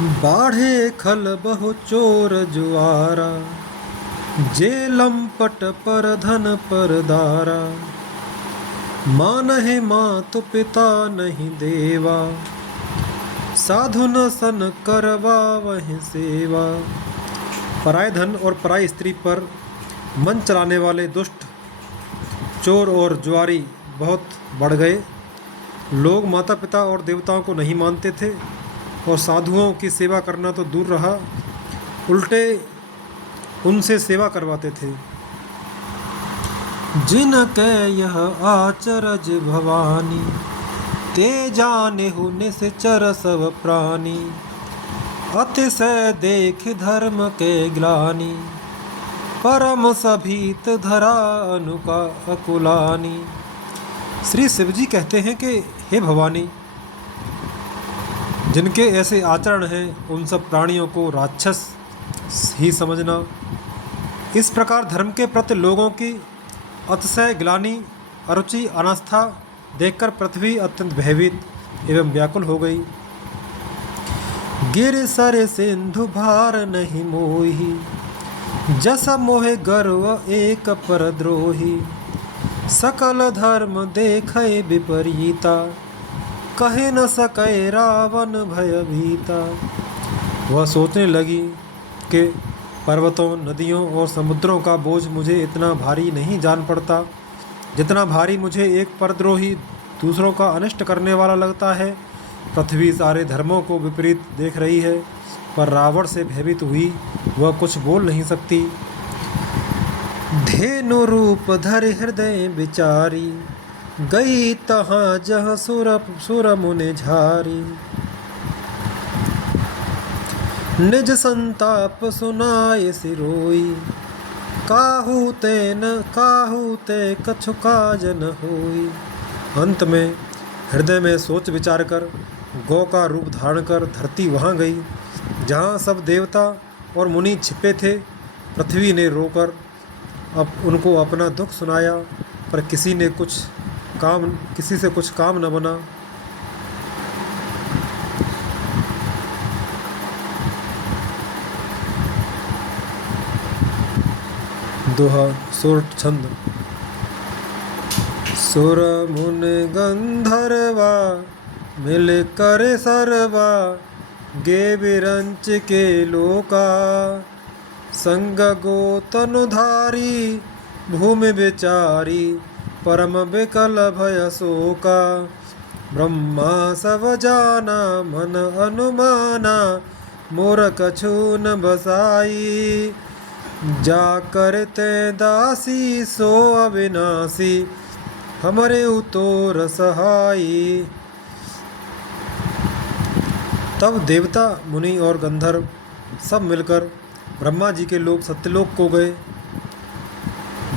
बाढ़े खल बहु चोर जुआरा, जे लंपट पर धन पर दारा। मानहि मातु पिता नहीं देवा, साधु न सन करवा वहीं सेवा। पराय धन और पराई स्त्री पर मन चलाने वाले दुष्ट चोर और जुआरी बहुत बढ़ गए। लोग माता पिता और देवताओं को नहीं मानते थे और साधुओं की सेवा करना तो दूर रहा, उल्टे उनसे सेवा करवाते थे। जिनके यह आचरज भवानी, ते जानेहु निश्चर सब प्राणी। अतिशय देख धर्म के ग्लानि, परम सभीत धरा अनुका अकुलानी। श्री शिवजी कहते हैं कि हे भवानी, जिनके ऐसे आचरण हैं उन सब प्राणियों को राक्षस ही समझना। इस प्रकार धर्म के प्रति लोगों की अतिशय ग्लानि, अरुचि, अनास्था देखकर पृथ्वी अत्यंत भयभीत एवं व्याकुल हो गई। गिर सर सिंधु भार नहीं मोही, जस मोहे गर्व एक पर द्रोही। सकल धर्म देखे विपरीता, कहे न सके रावण भयभीता। वह सोचने लगी कि पर्वतों, नदियों और समुद्रों का बोझ मुझे इतना भारी नहीं जान पड़ता, जितना भारी मुझे एक परद्रोही दूसरों का अनिष्ट करने वाला लगता है। पृथ्वी सारे धर्मों को विपरीत देख रही है, पर रावण से भयभीत हुई वह कुछ बोल नहीं सकती। धेनु रूप धर हृदय विचारी, गई तहाँ जहाँ सुर मुनि झारी। निज संताप सुनाए सिरोई, काहू ते कछु काज न होई। अंत में हृदय में सोच विचार कर गौ का रूप धारण कर धरती वहाँ गई जहाँ सब देवता और मुनि छिपे थे। पृथ्वी ने रोकर अब उनको अपना दुख सुनाया, पर किसी से कुछ काम न बना। दोहा सोरठ छंद। सुर मुन गंधर्वा, मिल कर सरवा। गे विरंच के लोका, संग गोतनुधारी। भूमि विचारी, परम विकल भय शोका। ब्रह्मा सब जाना, मन अनुमाना। मोर कछु न बसाई, जा करते दासी। सो अविनाशी, हमरे उतोर सहाई। तब देवता, मुनि और गंधर्व सब मिलकर ब्रह्मा जी के लोग सत्यलोक को गए।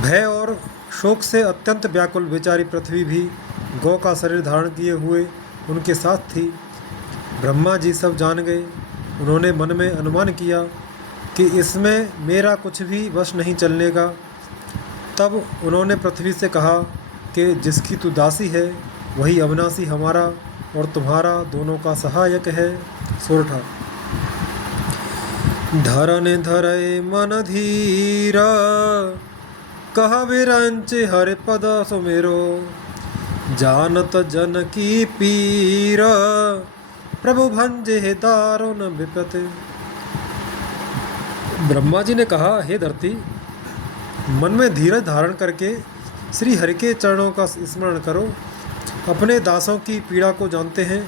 भय और शोक से अत्यंत व्याकुल बेचारी पृथ्वी भी गौ का शरीर धारण किए हुए उनके साथ थी। ब्रह्मा जी सब जान गए। उन्होंने मन में अनुमान किया कि इसमें मेरा कुछ भी वश नहीं चलने का। तब उन्होंने पृथ्वी से कहा कि जिसकी तू दासी है वही अविनाशी हमारा और तुम्हारा दोनों का सहायक है। सोरठा। धरन धरय मन धीरा, कह विरंच हरि पद सुमिरो। जानत जन की पीरा, प्रभु भंजे दारुण विपत्ति। ब्रह्मा जी ने कहा, हे धरती, मन में धीरज धारण करके श्री हरि के चरणों का स्मरण करो। अपने दासों की पीड़ा को जानते हैं,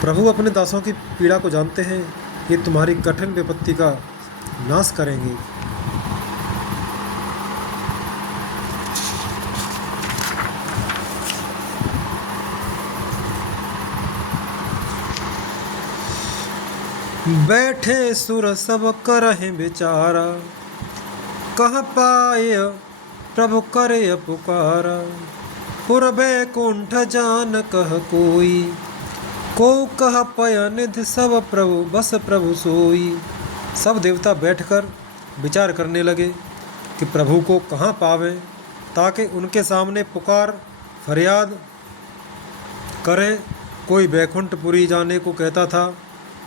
प्रभु अपने दासों की पीड़ा को जानते हैं। ये तुम्हारी कठिन विपत्ति का नाश करेंगे। बैठे सुर सब करहि विचारा, कह पाए प्रभु करे पुकारा। पुर बैकुंठ जान कह कोई, को कह पय निधि सब प्रभु बस प्रभु सोई। सब देवता बैठकर विचार करने लगे कि प्रभु को कहाँ पावें, ताकि उनके सामने पुकार फरियाद करें। कोई बैकुंठपुरी जाने को कहता था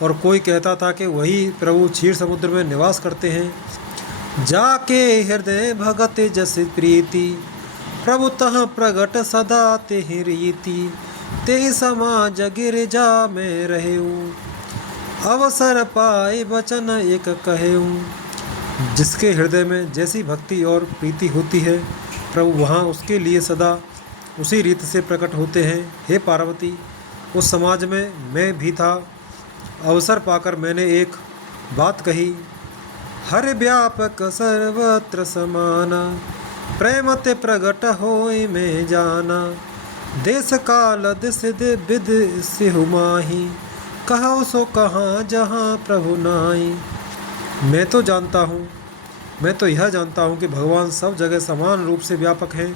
और कोई कहता था कि वही प्रभु क्षीर समुद्र में निवास करते हैं। जाके हृदय भगत जस प्रीति, प्रभु तह प्रगट सदा तेहि रीति, तेहि समाज गिरजा में रहेऊ, अवसर पाए वचन एक कहेऊ। जिसके हृदय में जैसी भक्ति और प्रीति होती है, प्रभु वहाँ उसके लिए सदा उसी रीति से प्रकट होते हैं। हे पार्वती, उस समाज में मैं भी था। अवसर पाकर मैंने एक बात कही, हर व्यापक सर्वत्र समाना, प्रेम ते प्रगट होय में जाना, देश काल दिस विद सिहु माही, कहो सो कहाँ जहाँ प्रभु नाई। मैं तो यह जानता हूँ कि भगवान सब जगह समान रूप से व्यापक हैं।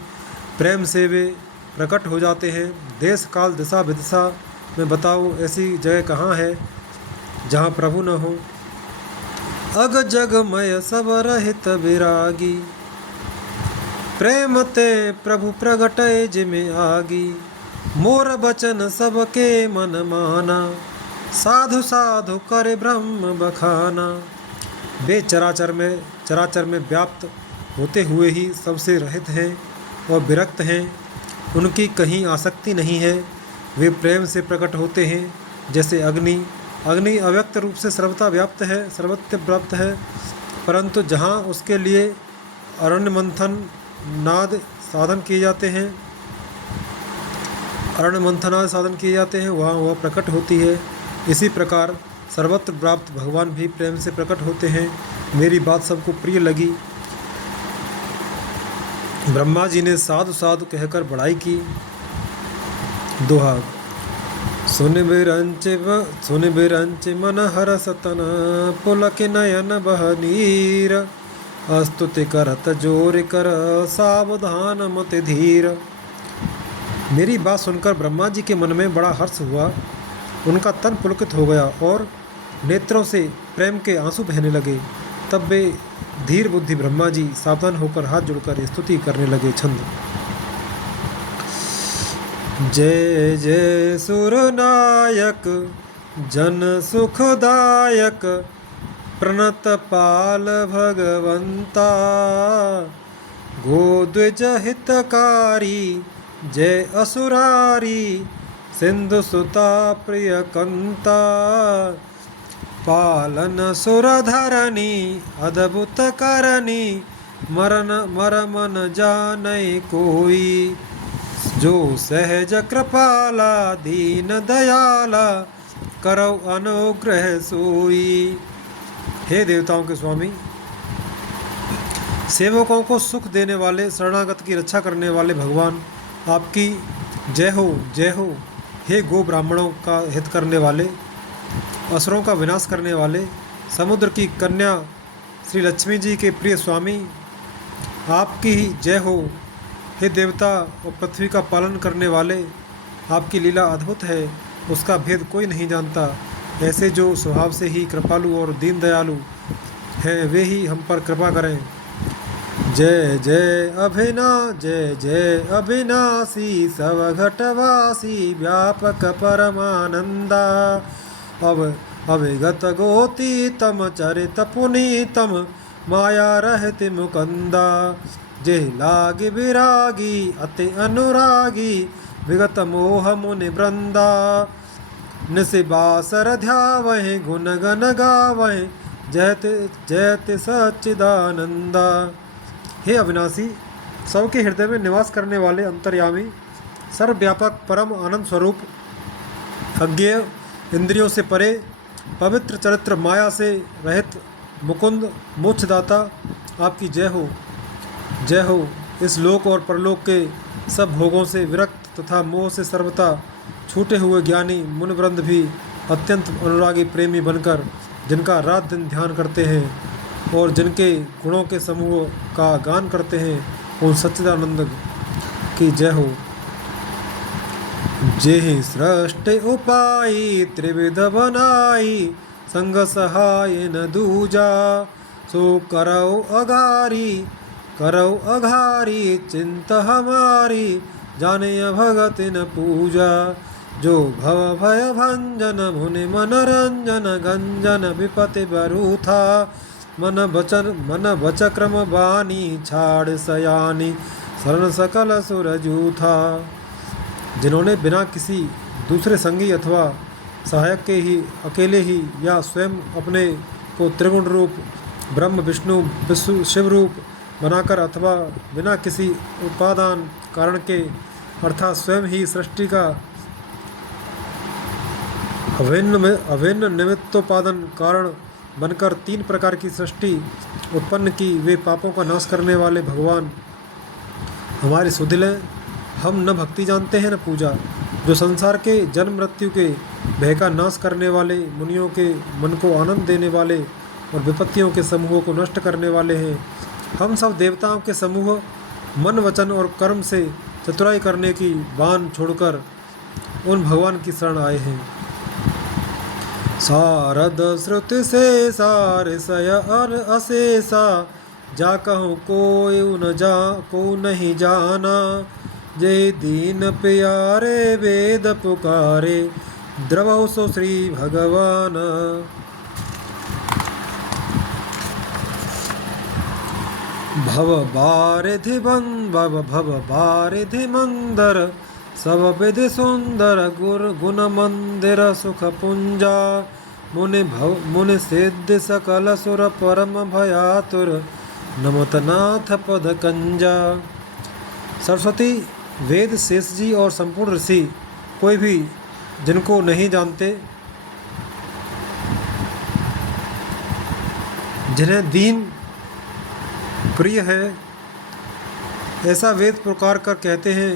प्रेम से वे प्रकट हो जाते हैं। देश काल दिशा विदिशा में बताओ ऐसी जगह कहाँ है जहाँ प्रभु न हो। अग जगमय सब रहित विरागी, प्रेम ते प्रभु प्रगटय जिमें आगी, मोर बचन सबके मन माना, साधु साधु करे ब्रह्म बखाना। वे चराचर में व्याप्त होते हुए ही सबसे रहित हैं और विरक्त हैं। उनकी कहीं आसक्ति नहीं है। वे प्रेम से प्रकट होते हैं जैसे अग्नि। अग्नि अव्यक्त रूप से सर्वथा व्याप्त है, सर्वत्र व्याप्त है, परंतु जहाँ उसके लिए अरण्य मंथन नाद साधन किए जाते हैं, वहाँ वह प्रकट होती है। इसी प्रकार सर्वत्र व्याप्त भगवान भी प्रेम से प्रकट होते हैं। मेरी बात सबको प्रिय लगी। ब्रह्मा जी ने साधु साधु कहकर बड़ाई की। दोहा। सुन बिरंच मन हरस तन, पुलक नयन बह नीर, स्तुति करत जोर कर सावधान मत धीर। मेरी बात सुनकर ब्रह्मा जी के मन में बड़ा हर्ष हुआ। उनका तन पुलकित हो गया और नेत्रों से प्रेम के आंसू बहने लगे। तब वे धीर बुद्धि ब्रह्मा जी सावधान होकर हाथ जोड़कर स्तुति करने लगे। छंद। जय जय सुरनायक जन सुखदायक, प्रणत पाल भगवंता, गोद्विज हितकारी, जय असुरारी, सिंधु सुता प्रिय कंता, पालन सुरधरणी, अद्भुत करणी, मरमन जानै कोई, जो सहज कृपाला दीन दयाला, करो अनुग्रह सोई। हे देवताओं के स्वामी, सेवकों को सुख देने वाले, शरणागत की रक्षा करने वाले भगवान, आपकी जय हो, जय हो। हे गो ब्राह्मणों का हित करने वाले, असुरों का विनाश करने वाले, समुद्र की कन्या श्री लक्ष्मी जी के प्रिय स्वामी, आपकी ही जय हो। हे देवता और पृथ्वी का पालन करने वाले, आपकी लीला अद्भुत है, उसका भेद कोई नहीं जानता। ऐसे जो स्वभाव से ही कृपालु और दीन दयालु हैं, वे ही हम पर कृपा करें। जय जय अविनाशी, सब घटवासी, व्यापक परमानंदा, अविगत गोती तम, चरित पुनीतम, माया रहति मुकंदा, जे लागी विरागी, अति अनुरागी, विगत मोह मुनि वृंदा, निशिबासर ध्यावहि, गुण गण गावहि, जयति सच्चिदानंदा। हे अविनाशी, सबके हृदय में निवास करने वाले अंतर्यामी, सर्वव्यापक परम आनंद स्वरूप, अज्ञेय, इंद्रियों से परे, पवित्र चरित्र, माया से रहित, मुकुंद, मोक्षदाता, आपकी जय हो, जय हो। इस लोक और परलोक के सब भोगों से विरक्त तथा मोह से सर्वथा छूटे हुए ज्ञानी मुनिवृंद भी अत्यंत अनुरागी प्रेमी बनकर, जिनका रात दिन ध्यान करते हैं और जिनके गुणों के समूह का गान करते हैं, उन सच्चिदानंद की जय हो। जेहि सृष्टि उपाई, त्रिविध बनाई, संग सहाय न दूजा, सो करौ अघारी, चिंत हमारी, जाने भगत न पूजा, जो भव भय भंजन मुनि मनरंजन गंजन विपति बरूथा मन बच क्रम बानी छाड़ सयानी शरण सकल सुर जूथा। जिन्होंने बिना किसी दूसरे संगी अथवा सहायक के ही अकेले ही या स्वयं अपने को त्रिगुण रूप ब्रह्म विष्णु शिव रूप बनाकर अथवा बिना किसी उपादान कारण के अर्थात स्वयं ही सृष्टि का अभिन्न निमित्तोपादन कारण बनकर 3 प्रकार की सृष्टि उत्पन्न की, वे पापों का नाश करने वाले भगवान हमारी सुधिल हैं। हम न भक्ति जानते हैं न पूजा, जो संसार के जन्म मृत्यु के भय का नाश करने वाले, मुनियों के मन को आनंद देने वाले और विपत्तियों के समूहों को नष्ट करने वाले हैं। हम सब देवताओं के समूह मन वचन और कर्म से चतुराई करने की बान छोड़कर उन भगवान की शरण आए हैं। सारद श्रुति से सारसय अर अशेषा, जा कहूँ को नहीं जाना, जय दीन प्यारे वेद पुकारे, द्रवौ सो श्री भगवान। भव बारिधि मंदर, सब विधि सुंदर गुण मंदिर सुख पुंजा, मुनि सिद्ध सकल सुर परम भयातुर, नमत नाथ पद कंजा। सरस्वती, वेद, शेष जी और संपूर्ण ऋषि कोई भी जिनको नहीं जानते, जिन्हें दीन प्रिय है, ऐसा वेद पुकार कर कहते हैं,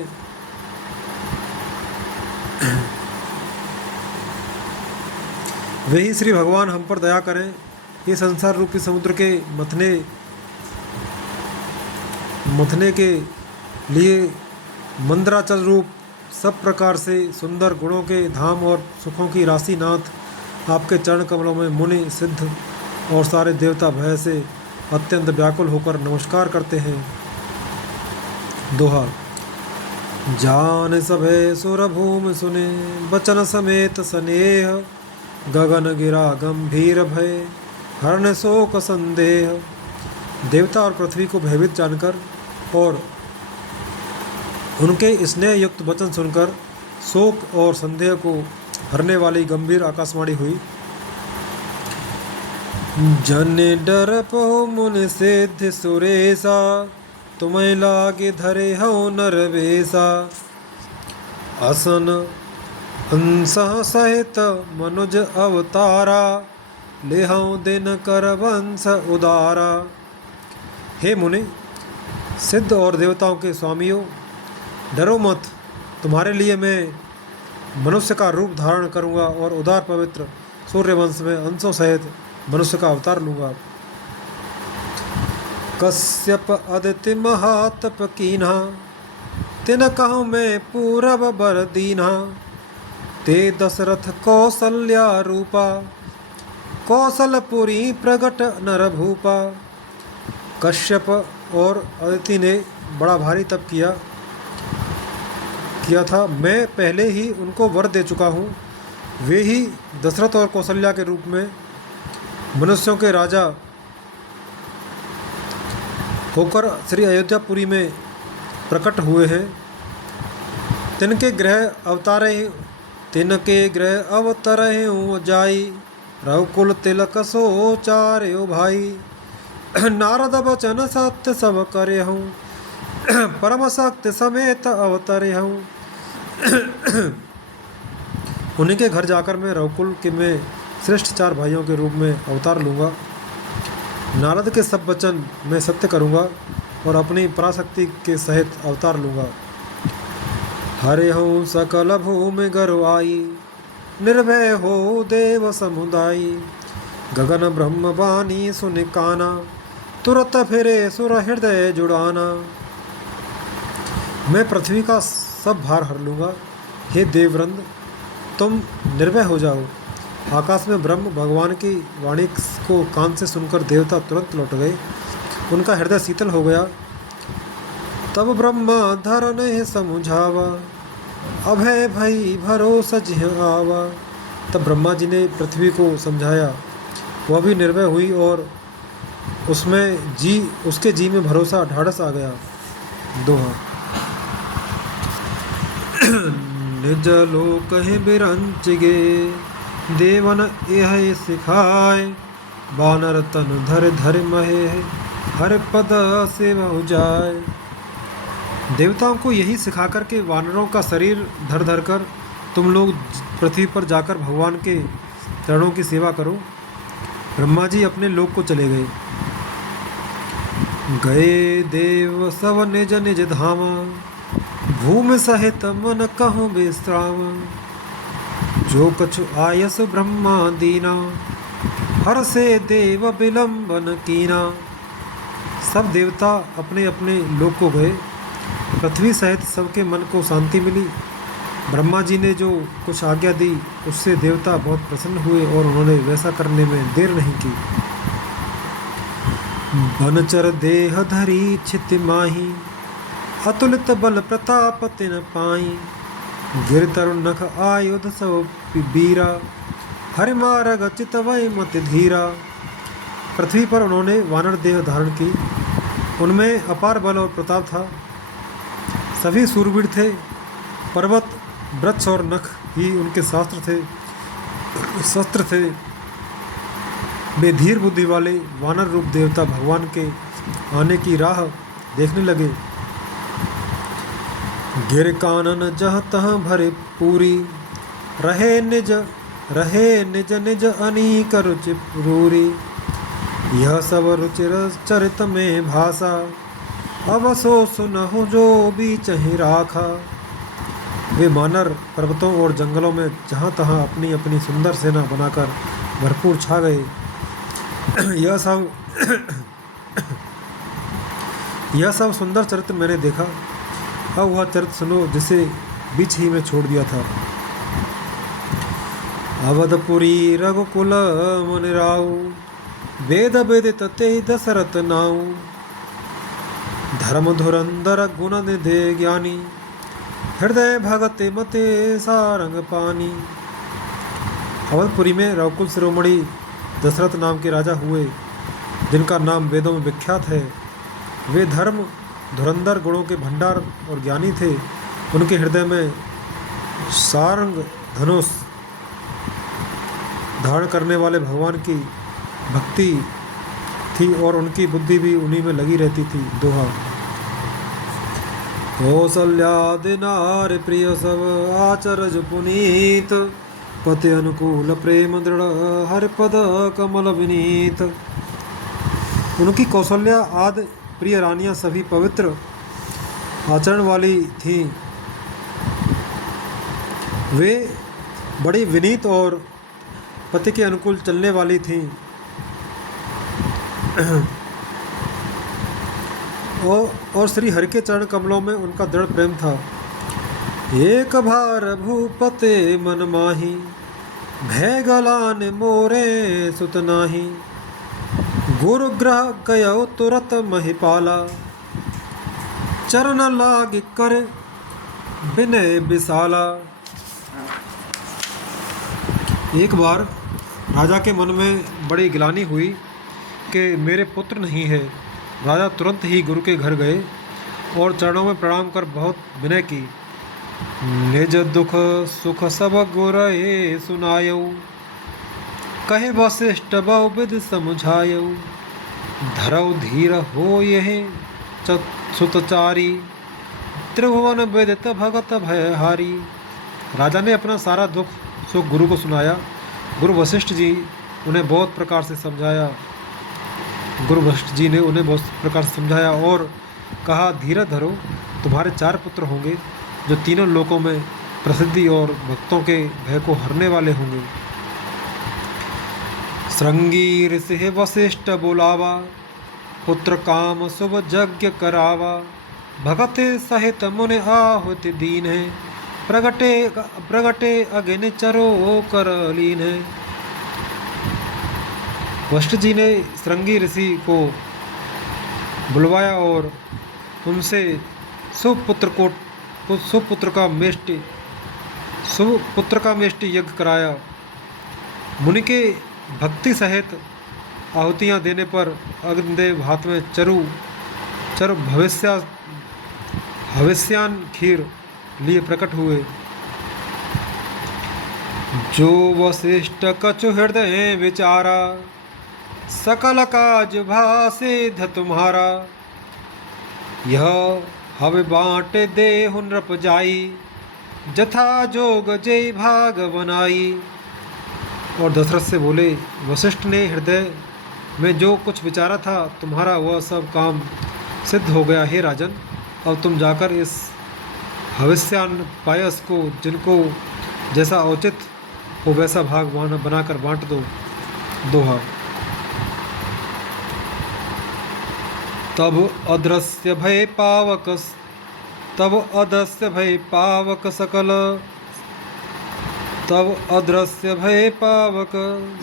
वे ही श्री भगवान हम पर दया करें। ये संसार रूपी समुद्र के मथने के लिए मंदराचल रूप सब प्रकार से सुंदर गुणों के धाम और सुखों की राशि नाथ आपके चरण कमलों में मुनि सिद्ध और सारे देवता भय से अत्यंत व्याकुल होकर नमस्कार करते हैं। दोहा। जान सभे सुर भूमि सुने, बचन समेत स्नेह, गगन गिरा गंभीर भय, हरण शोक संदेह। देवता और पृथ्वी को भयभीत जानकर और उनके स्नेह युक्त वचन सुनकर शोक और संदेह को हरने वाली गंभीर आकाशवाणी हुई। जन डर पहो मुनि सिद्ध सुरेशा, तुम्हें लागे धरे हो नरवेशा, असन हंस सहित मनुज अवतारा, लेहौ दिन कर वंश उदारा। हे मुनि, सिद्ध और देवताओं के स्वामियों, डरो मत, तुम्हारे लिए मैं मनुष्य का रूप धारण करूंगा और उदार पवित्र सूर्यवंश में अंशों सहित मनुष्य का अवतार लूंगा। कश्यप अदिति महातप कीन्हा, तिन कहूँ मैं पूरब बर दीन्हा, ते दशरथ कौसल्या रूपा, कौशलपुरी प्रगट नर भूपा। कश्यप और अदिति ने बड़ा भारी तप किया था, मैं पहले ही उनको वर दे चुका हूँ। वे ही दशरथ और कौशल्या के रूप में मनुष्यों के राजा होकर श्री अयोध्यापुरी में प्रकट हुए हैं। तिनके ग्रह अवतरे जाई, रघुकुल तिलक सो चार्यो भाई। नारद बचन सत्य सब करे हूँ, परम शक्ति समेत अवतरे हूँ। उन्हीं के घर जाकर मैं रघुकुल के में श्रेष्ठ 4 भाइयों के रूप में अवतार लूँगा। नारद के सब वचन मैं सत्य करूँगा और अपनी पराशक्ति के सहित अवतार लूँगा। हरे हूँ सकल भूमि गरुआई, निर्भय हो देव समुदायी। गगन ब्रह्म बानी सुन काना, तुरत फिरे सुर हृदय जुड़ाना। मैं पृथ्वी का सब भार हर लूँगा। हे देववृंद, तुम निर्भय हो जाओ। आकाश में ब्रह्म भगवान की वाणी को कान से सुनकर देवता तुरंत लौट गए, उनका हृदय शीतल हो गया। तब ब्रह्मा धरन समझावा, अभय भई भरोसा जिह आवा। तब ब्रह्मा जी ने पृथ्वी को समझाया, वह भी निर्भय हुई और उसके जी में भरोसा ढाढ़स आ गया। दोहा। निज लोक बिरंच गे, देवन यह सिखाए। बानर तन धर धर महे, हर पद से बहु जाए। देवताओं को यही सिखाकर के वानरों का शरीर धर धर कर तुम लोग पृथ्वी पर जाकर भगवान के चरणों की सेवा करो। ब्रह्मा जी अपने लोक को चले गए। गए देव सब निज निज धाम, भूमि सहित मन कहूँ विश्राम। जो कछु आयस ब्रह्मा दीना, हर से देव विलंबन कीना। सब देवता अपने अपने लोक को गए। पृथ्वी सहित सबके मन को शांति मिली। ब्रह्मा जी ने जो कुछ आज्ञा दी उससे देवता बहुत प्रसन्न हुए और उन्होंने वैसा करने में देर नहीं की। बनचर देह धरी छित माही, अतुलित बल प्रताप तिन पाई। गिर तरु नख आयुध सब बीरा, हरि मारग चितवै मत धीरा। पृथ्वी पर उन्होंने वानर देह धारण की। उनमें अपार बल और प्रताप था। सभी सूरवीर थे। पर्वत, वृक्ष और नख ही उनके शस्त्र थे। वे धीर बुद्धि वाले वानर रूप देवता भगवान के आने की राह देखने लगे। गिर कानन जह तह भरे पूरी, रहे निज निज अनीक रुचि रूरी। यह सब रुचि चरित में भाषा, अब सो सुनहु जो बीच ही राखा। वे मानर पर्वतों और जंगलों में जहाँ तहाँ अपनी अपनी सुंदर सेना बनाकर भरपूर छा गए। यह सब सुंदर चरित्र मैंने देखा। अब वह चरित्र सुनो जिसे बीच ही में छोड़ दिया था। अवधपुरी रघुकुल मुनि राऊ, वेद वेदित ते दशरथ नाऊ। धर्म धुरंधर गुण निधे ज्ञानी, हृदय भगते मते सारंग पानी। अवधपुरी में रघुकुल शिरोमणि दशरथ नाम के राजा हुए, जिनका नाम वेदों में विख्यात है। वे धर्म धुरंधर गुणों के भंडार और ज्ञानी थे। उनके हृदय में सारंग धनुष धारण करने वाले भगवान की भक्ति थी और उनकी बुद्धि भी उन्हीं में लगी रहती थी। दोहा। कौसल्यादि नारी प्रिय सब, आचरज पुनीत। पति अनुकूल प्रेम दृढ़, हर पद कमल विनीत। उनकी कौशल्या आदि प्रिय रानियां सभी पवित्र आचरण वाली थीं। वे बड़ी विनीत और पति के अनुकूल चलने वाली थीं। और श्री हरि के चरण कमलों में उनका दृढ़ प्रेम था। एक भार भूपते मन माही, भय गलान मोरे सुत नाही। गुरु ग्रह गयो तुरत महिपाला, चरण लाग कर विनय विशाला। एक बार राजा के मन में बड़ी गिलानी हुई कि मेरे पुत्र नहीं है। राजा तुरंत ही गुरु के घर गए और चरणों में प्रणाम कर बहुत विनय की। निज दुख सुख सब गुरये सुनायौ, कहे वशिष्ठ बहुविध समझायौ। धरौ धीर हो यह सुतचारी, त्रिभुवन विदित भगत भयहारी। राजा ने अपना सारा दुख सुख गुरु को सुनाया। गुरु वशिष्ठ जी उन्हें बहुत प्रकार से समझाया। गुरु वशिष्ठ जी ने उन्हें बहुत प्रकार से समझाया और कहा, धीरज धरो, तुम्हारे 4 पुत्र होंगे जो तीनों लोकों में प्रसिद्धि और भक्तों के भय को हरने वाले होंगे। श्रृंगी ऋषि वशिष्ठ बोलावा, पुत्र काम शुभ यज्ञ करावा। भगत सहित मुनि आहुति दीन है, प्रगटे अग्नि चरो कर लीन है। वशिष्ठ जी ने श्रृंगी ऋषि को बुलवाया और उनसे सुपुत्र का मेष्टि शुभ पुत्र का मेष्टि यज्ञ कराया। मुनि के भक्ति सहित आहुतियाँ देने पर अग्निदेव हाथ में चरु भविष्यान खीर लिए प्रकट हुए। जो वशिष्ठ कछु हृदय विचारा, सकल काज भासे ध तुम्हारा। यह हव बाँट देहु नृप जाई, जथा जोग जय भाग बनाई। और दशरथ से बोले, वशिष्ठ ने हृदय में जो कुछ विचारा था तुम्हारा वह सब काम सिद्ध हो गया। हे राजन, अब तुम जाकर इस भविष्यान पायस को जिनको जैसा औचित हो वैसा भाग बनाकर बांट दो। दोहा। तब अदृश्य भय पावक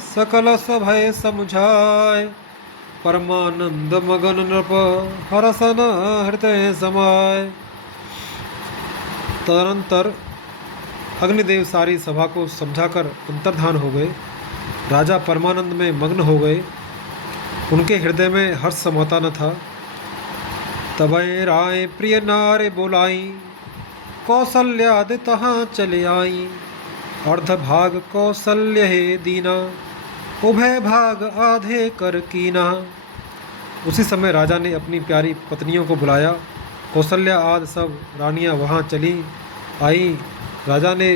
सकल सभय समुझाय। परमानंद मगन नृप हरसन हृदय समाय। तदनंतर अग्निदेव सारी सभा को समझाकर अंतर्धान हो गए। राजा परमानंद में मग्न हो गए। उनके हृदय में हर्ष समाता न था। तबै राय प्रिय नारे बोलाई, कौशल्यादि तहाँ चले आई। अर्ध भाग कौशल्य हे दीना, उभय भाग आधे कर कीना। उसी समय राजा ने अपनी प्यारी पत्नियों को बुलाया। कौशल्या आदि सब रानियां वहां चली आई। राजा ने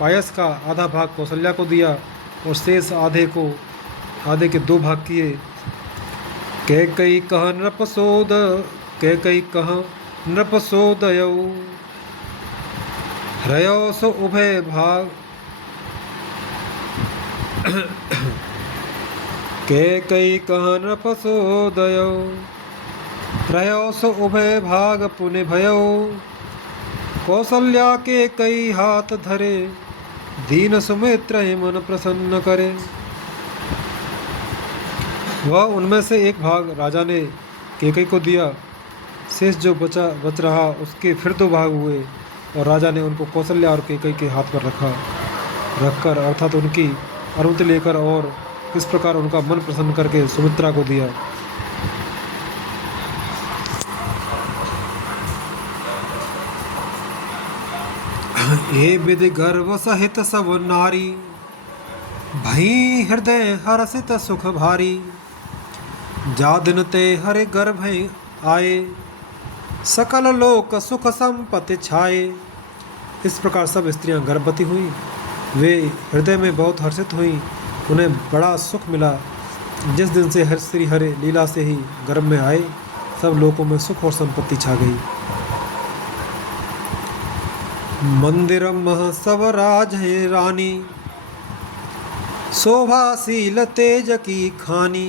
पायस का आधा भाग कौशल्या को दिया और शेष आधे के 2 भाग किए। कैकई कह नृपसोदयौ, हृयो सो उभय भाग। कैकई कह नृपसोदयौ, हृयो सो उभय भाग पुनि भयो। कौशल्या के कई हाथ धरे, दीन सुमित्र मन प्रसन्न करे। वह उनमें से एक भाग राजा ने कैकई को दिया। शेष जो बच रहा उसके फिर 2 भाग हुए और राजा ने उनको कौशल्या और कैकई के हाथ पर रखकर अर्थात उनकी अनुमति लेकर और इस प्रकार उनका मन प्रसन्न करके सुमित्रा को दिया। ये विधि गर्व सहित सब नारी, भई हृदय हर्षित सुख भारी। जा दिन ते हरे गर्भ आए, सकल लोक सुख संपत्ति छाए। इस प्रकार सब स्त्रियां गर्भवती हुई। वे हृदय में बहुत हर्षित हुई। उन्हें बड़ा सुख मिला। जिस दिन से श्री हरे लीला से ही गर्भ में आए, सब लोकों में सुख और संपत्ति छा गई। मंदिर मह सब राज है रानी, शोभाशील तेज की खानी।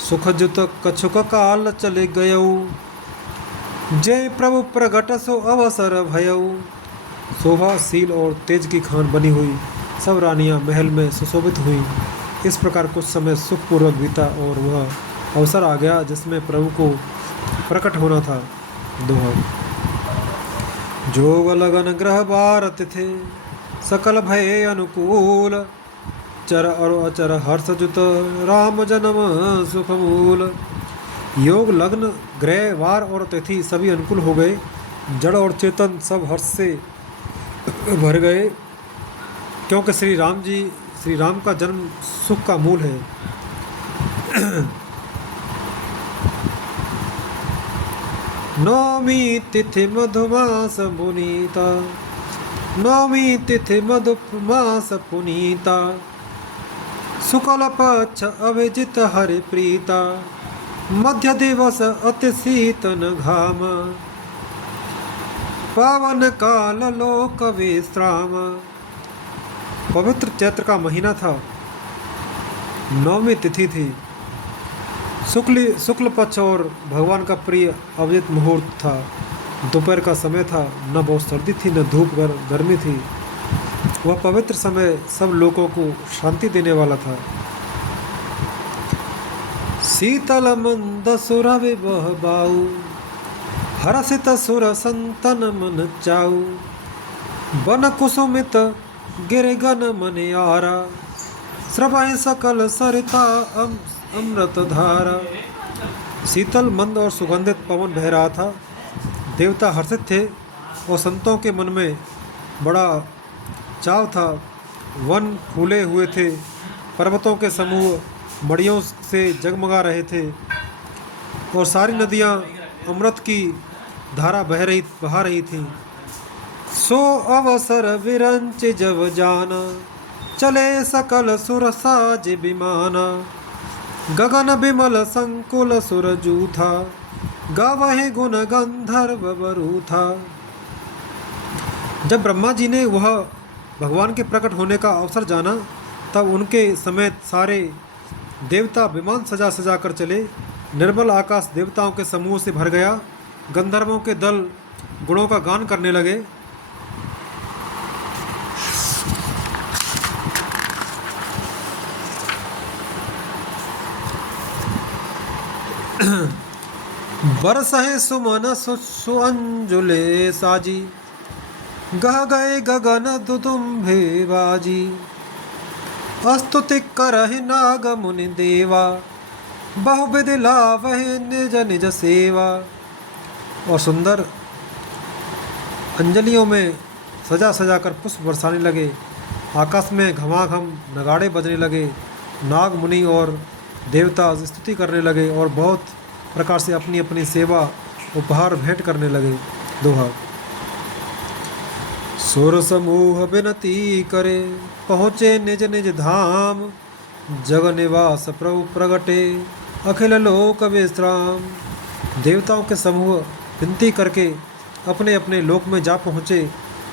सुख जुत कछुक काल चले गयऊ, जय प्रभु प्रगट सो अवसर भयऊ। शोभाशील और तेज की खान बनी हुई सब रानियां महल में सुशोभित हुई। इस प्रकार कुछ समय सुखपूर्वक बीता और वह अवसर आ गया जिसमें प्रभु को प्रकट होना था। दोहा। जोग लगन ग्रह भारत थे, सकल भय अनुकूल। चर और अचर हर्ष जुत, राम जन्म सुख मूल। योग लग्न ग्रह वार और तिथि सभी अनुकूल हो गए। जड़ और चेतन सब हर्ष से भर गए, क्योंकि श्री राम का जन्म सुख का मूल है। नवमी तिथि मधुमास पुनीता, नवमी तिथि मधुमास पुनीता। शुक्ल पक्ष अभिजित हरि प्रीता, मध्य दिवस अति शीतन घाम। पावन काल लोक विश्राम। पवित्र चैत्र का महीना था। नवमी तिथि थी। शुक्ल पक्ष और भगवान का प्रिय अभिजित मुहूर्त था। दोपहर का समय था। न बहुत सर्दी थी न धूप गर्मी थी। वह पवित्र समय सब लोगों को शांति देने वाला था। शीतल मंद सुर विवह बाऊ, हर्षित सुर संतन मन चाऊ। बन कुसुमित गिर गन मनियारा, स्रवाएं सकल सरिता अमृत धारा। शीतल मंद और सुगंधित पवन बह रहा था। देवता हर्षित थे और संतों के मन में बड़ा चाव था। वन फूले हुए थे, पर्वतों के समूह मड़ियों से जगमगा रहे थे और सारी नदियाँ अमृत की धारा बहा रही थी। सो अवसर विरंच जब जाना, चले सकल सुर साज विमाना। गगन बिमल संकुल सुर जूथा, गावहे गुण गंधर्व बरूथा। जब ब्रह्मा जी ने वह भगवान के प्रकट होने का अवसर जाना, तब उनके समेत सारे देवता विमान सजा सजा कर चले। निर्मल आकाश देवताओं के समूह से भर गया। गंधर्वों के दल गुणों का गान करने लगे। बरसहे सुमन सुअंजुले साजी, गह गए गगन दुदुम्भे बाजी। स्तुति करहि नाग मुनि देवा, बहुविध लावहि निज निज सेवा। और सुंदर अंजलियों में सजा सजा कर पुष्प बरसाने लगे। आकाश में घमाघम नगाड़े बजने लगे। नाग मुनि और देवता स्तुति करने लगे और बहुत प्रकार से अपनी अपनी सेवा उपहार भेंट करने लगे। दोहा। सुर समूह विनती करे, पहुँचे निज निज धाम। जग निवास प्रभु प्रगटे, अखिल लोक विश्राम। देवताओं के समूह विनती करके अपने अपने लोक में जा पहुँचे।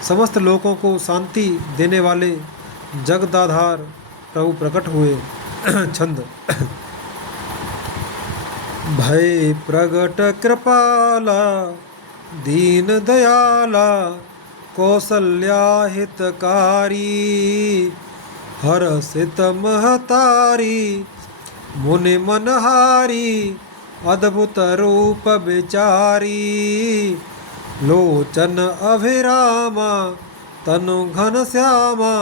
समस्त लोकों को शांति देने वाले जगदाधार प्रभु प्रकट हुए। छंद। भय प्रगट कृपाला, दीन दयाला, कौसल्या हितकारी। हरषित महतारी, मुनि मनहारी। अद्भुत रूप विचारी, लोचन अभिरामा। तनु घन श्यामा,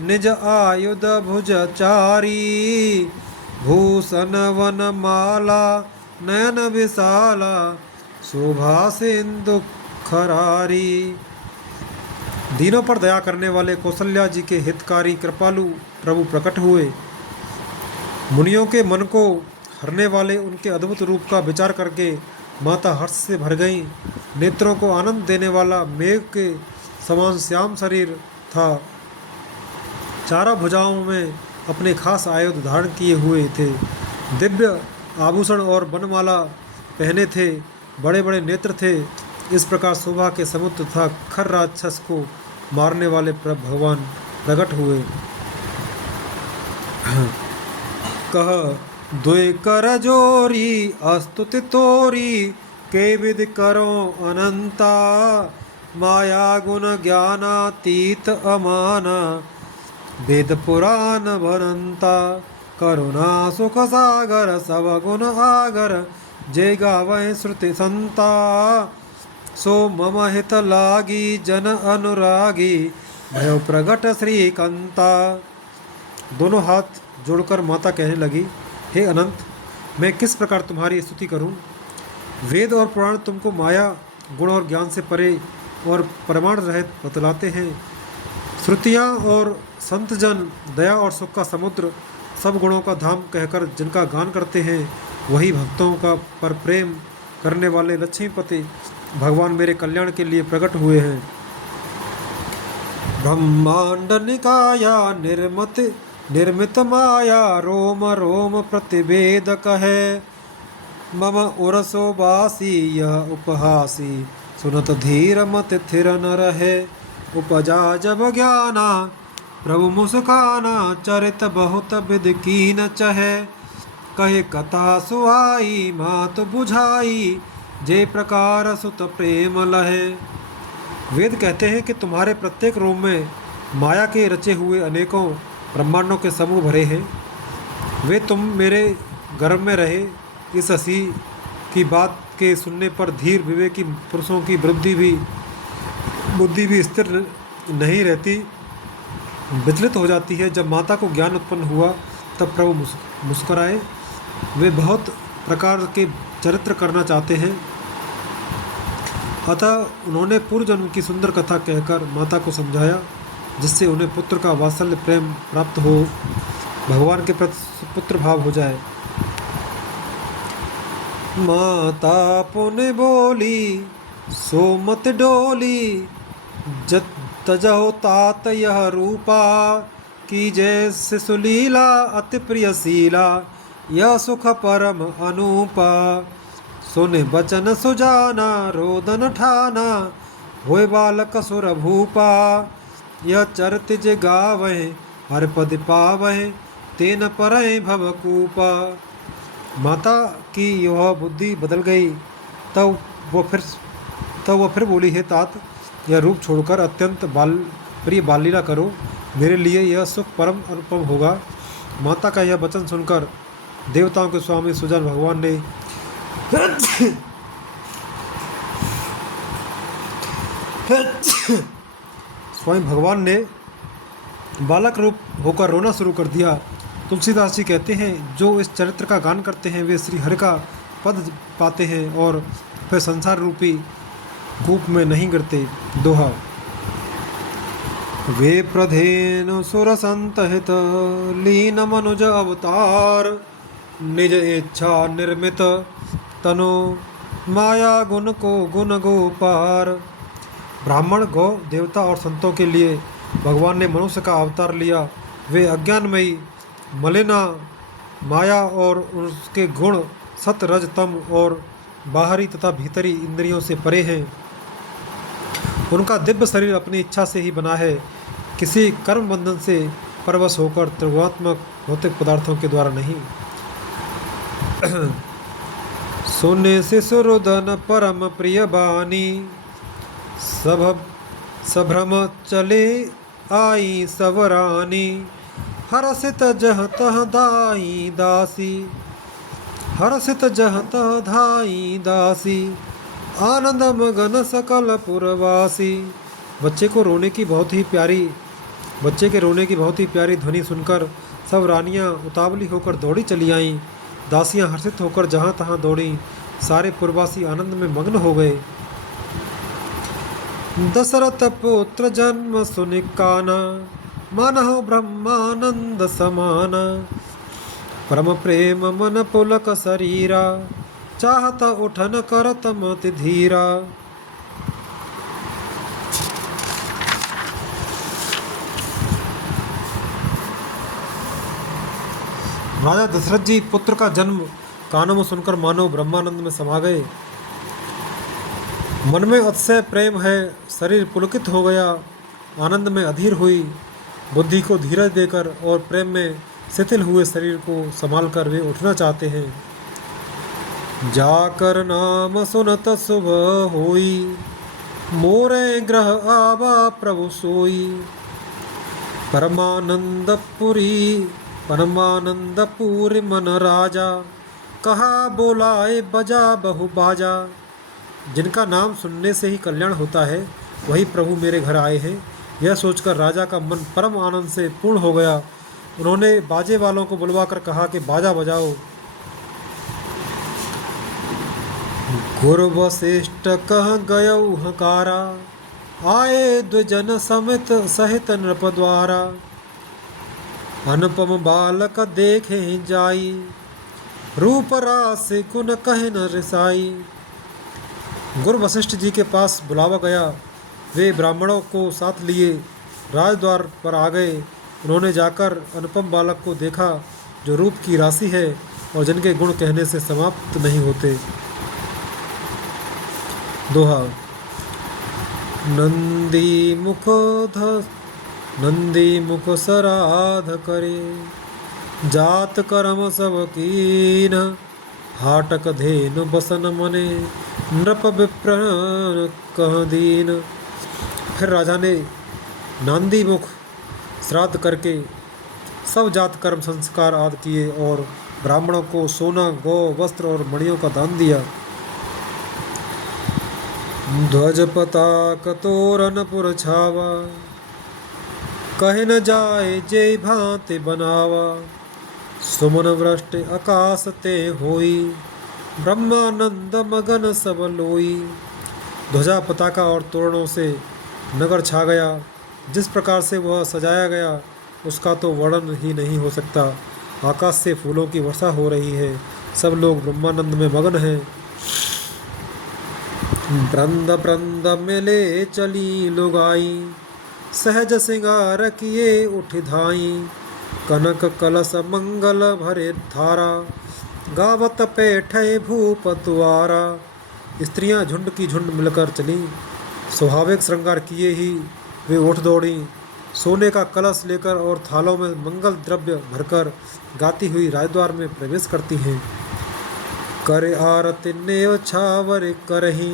निज आयुध भुजचारी। भूषण वन माला, नयन विशाला। शोभा सिंधु खरारी। दीनों पर दया करने वाले कौशल्या जी के हितकारी कृपालु प्रभु प्रकट हुए। मुनियों के मन को हरने वाले उनके अद्भुत रूप का विचार करके माता हर्ष से भर गईं। नेत्रों को आनंद देने वाला मेघ के समान श्याम शरीर था। चारों भुजाओं में अपने खास आयुध धारण किए हुए थे। दिव्य आभूषण और बनमाला पहने थे। बड़े बड़े नेत्र थे। इस प्रकार शोभा के समुद्र तथा खर राक्षस को मारने वाले भगवान प्रकट हुए। कह द्वे कर जोरी, अस्तुति तोरी। के विधि करो अनंता, माया गुण ज्ञानातीत अमाना। वेद पुराण भरंता, करुणा सुख सागर। सब गुण आगर, जय गावै श्रुति संता। सो मम हित लागी, जन अनुरागी। भयो प्रगट श्रीकंता। दोनों हाथ जोड़कर माता कहने लगी, हे अनंत, मैं किस प्रकार तुम्हारी स्तुति करूं? वेद और पुराण तुमको माया गुण और ज्ञान से परे और प्रमाण रहित बतलाते हैं। श्रुतियाँ और संत जन दया और सुख का समुद्र, सब गुणों का धाम कहकर जिनका गान करते हैं, वही भक्तों का पर प्रेम करने वाले लक्ष्मीपति भगवान मेरे कल्याण के लिए प्रकट हुए हैं। ब्रह्मांड निकाया निर्मित माया, रोम रोम प्रतिवेदक है। मम उरसो बासी यह उपहासी, सुनत धीर मत थिर न रहे। उपजा जब ज्ञाना, प्रभु मुस्काना। चरित बहुत विधि कीन चहे, कहे कथा सुहाई। मात बुझाई, जे प्रकार सुत प्रेम लहे। वेद कहते हैं कि तुम्हारे प्रत्येक रोम में माया के रचे हुए अनेकों ब्रह्मांडों के समूह भरे हैं। वे तुम मेरे गर्भ में रहे। इस हंसी की बात के सुनने पर धीर विवेकी पुरुषों की बुद्धि भी स्थिर नहीं रहती, विचलित हो जाती है। जब माता को ज्ञान उत्पन्न हुआ तब प्रभु मुस्कुराए। वे बहुत प्रकार के चरित्र करना चाहते हैं, अतः उन्होंने पूर्व जन्म की सुंदर कथा कहकर माता को समझाया, जिससे उन्हें पुत्र का वात्सल्य प्रेम प्राप्त हो, भगवान के प्रति पुत्र भाव हो जाए। माता पुण्य बोली सो मत डोली, जत तजहो तात यह रूपा, की जैसे सुलीला अति प्रियशीला, यह सुख परम अनूपा। सुन बचन सुजाना रोदन ठाना, होय बालक सुर भूपा, यह चरित जे गावह हर पद पावह, तेन परय भवकूपा। माता की यह बुद्धि बदल गई। तब वह फिर बोली, हे तात, यह रूप छोड़कर अत्यंत प्रिय बाललीला करो, मेरे लिए यह सुख परम अनुपम होगा। माता का यह वचन सुनकर देवताओं के स्वामी सुजान भगवान ने स्वयं भगवान ने बालक रूप होकर रोना शुरू कर दिया। तुलसीदास जी कहते हैं, जो इस चरित्र का गान करते हैं वे श्री हरि का पद पाते हैं और फिर संसार रूपी कूप में नहीं गिरते। दोहा। वे प्रधेनु सुर संतहित, लीन मनुज अवतार, निज इच्छा निर्मित, तनु माया गुण को गुण गोपार। ब्राह्मण, गौ, देवता और संतों के लिए भगवान ने मनुष्य का अवतार लिया। वे अज्ञानमयी मलिना माया और उसके गुण सत रज तम और बाहरी तथा भीतरी इंद्रियों से परे हैं। उनका दिव्य शरीर अपनी इच्छा से ही बना है, किसी कर्म बंधन से परवश होकर त्रिगुणात्मक भौतिक पदार्थों के द्वारा नहीं। सुने शिशुरुदन परम प्रिय बानी, सभ्रम चले आई सवरानी, हरसित जह तह दाई दासी, हरसित जह तह धाई दासी, आनंद मगन सकल पुरवासी। बच्चे के रोने की बहुत ही प्यारी ध्वनि सुनकर सब रानियां उतावली होकर दौड़ी चली आईं। दासियां हर्षित होकर जहां तहां दौड़ी, सारे पुरवासी आनंद में मग्न हो गए। दशरथ पुत्र जन्म सुनि काना, मानहु ब्रह्मानंद समाना, परम प्रेम मन पुलक शरीरा, चाहत उठन करत मति धीरा। राजा दशरथ जी पुत्र का जन्म कानों में सुनकर मानो ब्रह्मानंद में समा गए। मन में अतिशय प्रेम है, शरीर पुलकित हो गया, आनंद में अधीर हुई। बुद्धि को धीरज देकर और प्रेम में शिथिल हुए शरीर को संभालकर वे उठना चाहते हैं। जाकर नाम सुनत शुभ होई, मोरे ग्रह आवा प्रभु सोई, परमानंदपुरी मन राजा, कहा बोलाए बजा बहु बाजा। जिनका नाम सुनने से ही कल्याण होता है, वही प्रभु मेरे घर आए हैं। यह सोचकर राजा का मन परम आनंद से पूर्ण हो गया। उन्होंने बाजे वालों को बुलवाकर कहा कि बाजा बजाओ। गुरु वशिष्ठ कह गयौ हकारा, आए द्विजन समित सहित नृप द्वारा, अनुपम बालक देखे जाई, रूप रास गुण कहे न रिसाई। गुरु वशिष्ठ जी के पास बुलावा गया। वे ब्राह्मणों को साथ लिए राजद्वार पर आ गए। उन्होंने जाकर अनुपम बालक को देखा, जो रूप की राशि है और जिनके गुण कहने से समाप्त नहीं होते। दोहा। नंदी मुख सराध करे, जात कर्म सब कीन, हाटक धेनु बसन मने, नृप विप्र कह दीन। फिर राजा ने नांदी मुख श्राद्ध करके सब जात कर्म संस्कार आदि किए और ब्राह्मणों को सोना, गौ, वस्त्र और मणियों का दान दिया। ध्वज पताक तोरण पुर छावा, कहे न जाए जय भांति बनावा, सुमन वृष्टि आकाश ते होई, ब्रह्मानंद मगन सब लोई। ध्वजा पताका और तोरणों से नगर छा गया। जिस प्रकार से वह सजाया गया उसका तो वर्णन ही नहीं हो सकता। आकाश से फूलों की वर्षा हो रही है। सब लोग ब्रह्मानंद में मगन हैं। ब्रंद ब्रंद मेले चली लुगाई, सहज सिंगार किए उठ धाई। कनक कलश मंगल भरे धारा, गावत पैठे भूप द्वारा। स्त्रियां झुंड की झुंड मिलकर चली। स्वाभाविक श्रृंगार किए ही वे उठ दौड़ी। सोने का कलश लेकर और थालों में मंगल द्रव्य भरकर गाती हुई राजद्वार में प्रवेश करती हैं। कर आरती नेव छावर करही,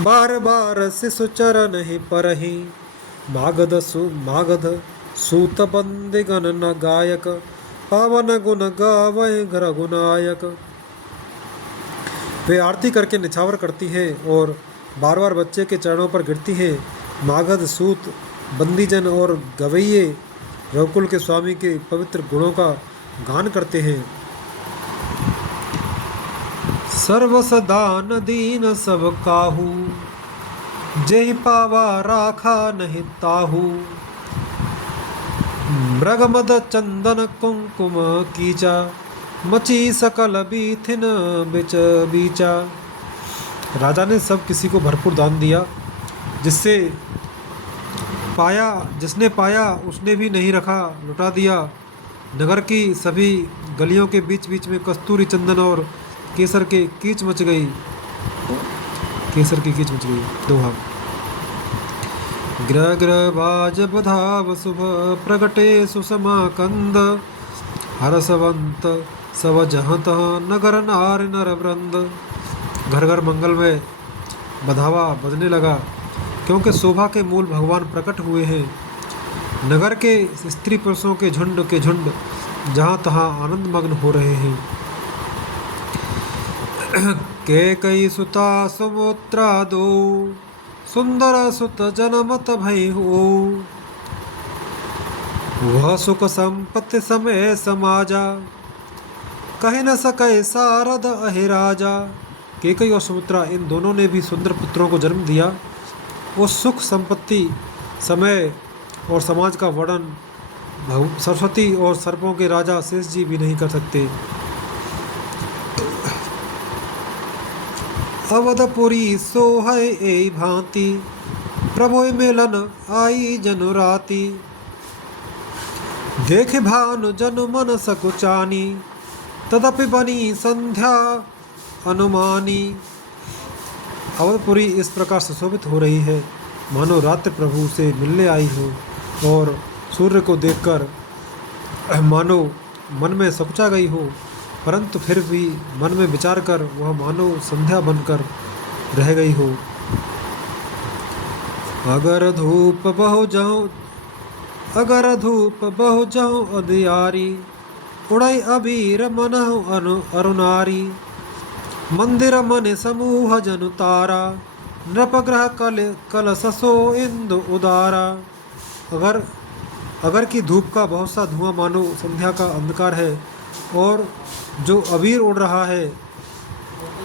बार बार शिशु चरण ही परही। मागध सूत बंदिगन न गायक, पावन गुण गावै घर गुनायक। वे आरती करके निछावर करती हैं और बार बार बच्चे के चरणों पर गिरती हैं। मागध सूत बंदीजन और गवैये रघुकुल के स्वामी के पवित्र गुणों का गान करते हैं। सर्वसदान दीन सब काहू, जेहि पावा राखा नहीं ताहू। मृगमद चंदन कुंकुम कीचा, मची सकल बीथिन बिच बीचा। राजा ने सब किसी को भरपूर दान दिया। जिसने पाया उसने भी नहीं रखा, लुटा दिया। नगर की सभी गलियों के बीच बीच में कस्तूरी चंदन और केसर की कीच मच गई। दोहा। ग्रह ग्रह बाज बधाव शुभ, प्रगटे सुषमा कंद। हरसवंत सब जहाँ तहाँ, नगर नार नर वृंद। घर घर मंगल में बधावा बजने लगा, क्योंकि शोभा के मूल भगवान प्रकट हुए हैं। नगर के स्त्री पुरुषों के झुंड जहाँ तहाँ आनंद मग्न हो रहे हैं। के कई सुता सुमोत्रा दो, सुंदर सुत जनमत भई हो। वह सुख संपत्ति समय समाजा, कह न सके सारद अहिराजा। केकई और सुमित्रा इन दोनों ने भी सुंदर पुत्रों को जन्म दिया। वो सुख संपत्ति समय और समाज का वर्णन सरस्वती और सर्पों के राजा शेष जी भी नहीं कर सकते। अवधपुरी सोहै ए भांति, प्रभु मिलन आई जनु राति। देख भानु जनु मन सकुचानी, तदपि बनी संध्या अनुमानी। अवधपुरी इस प्रकार सुशोभित हो रही है मानो रात्रि प्रभु से मिलने आई हो, और सूर्य को देखकर मानो मन में सकुचा गई हो, परंतु फिर भी मन में विचार कर वह मानो संध्या बनकर रह गई हो। अगर धूप बहु जाऊं अधियारी, उड़ई अबीर मनहु अरुनारी। मंदिर मन समूह जनु तारा, नृपग्रह कल ससो इंदु उदारा। अगर की धूप का बहुत सा धुआं मानो संध्या का अंधकार है, और जो अबीर उड़ रहा है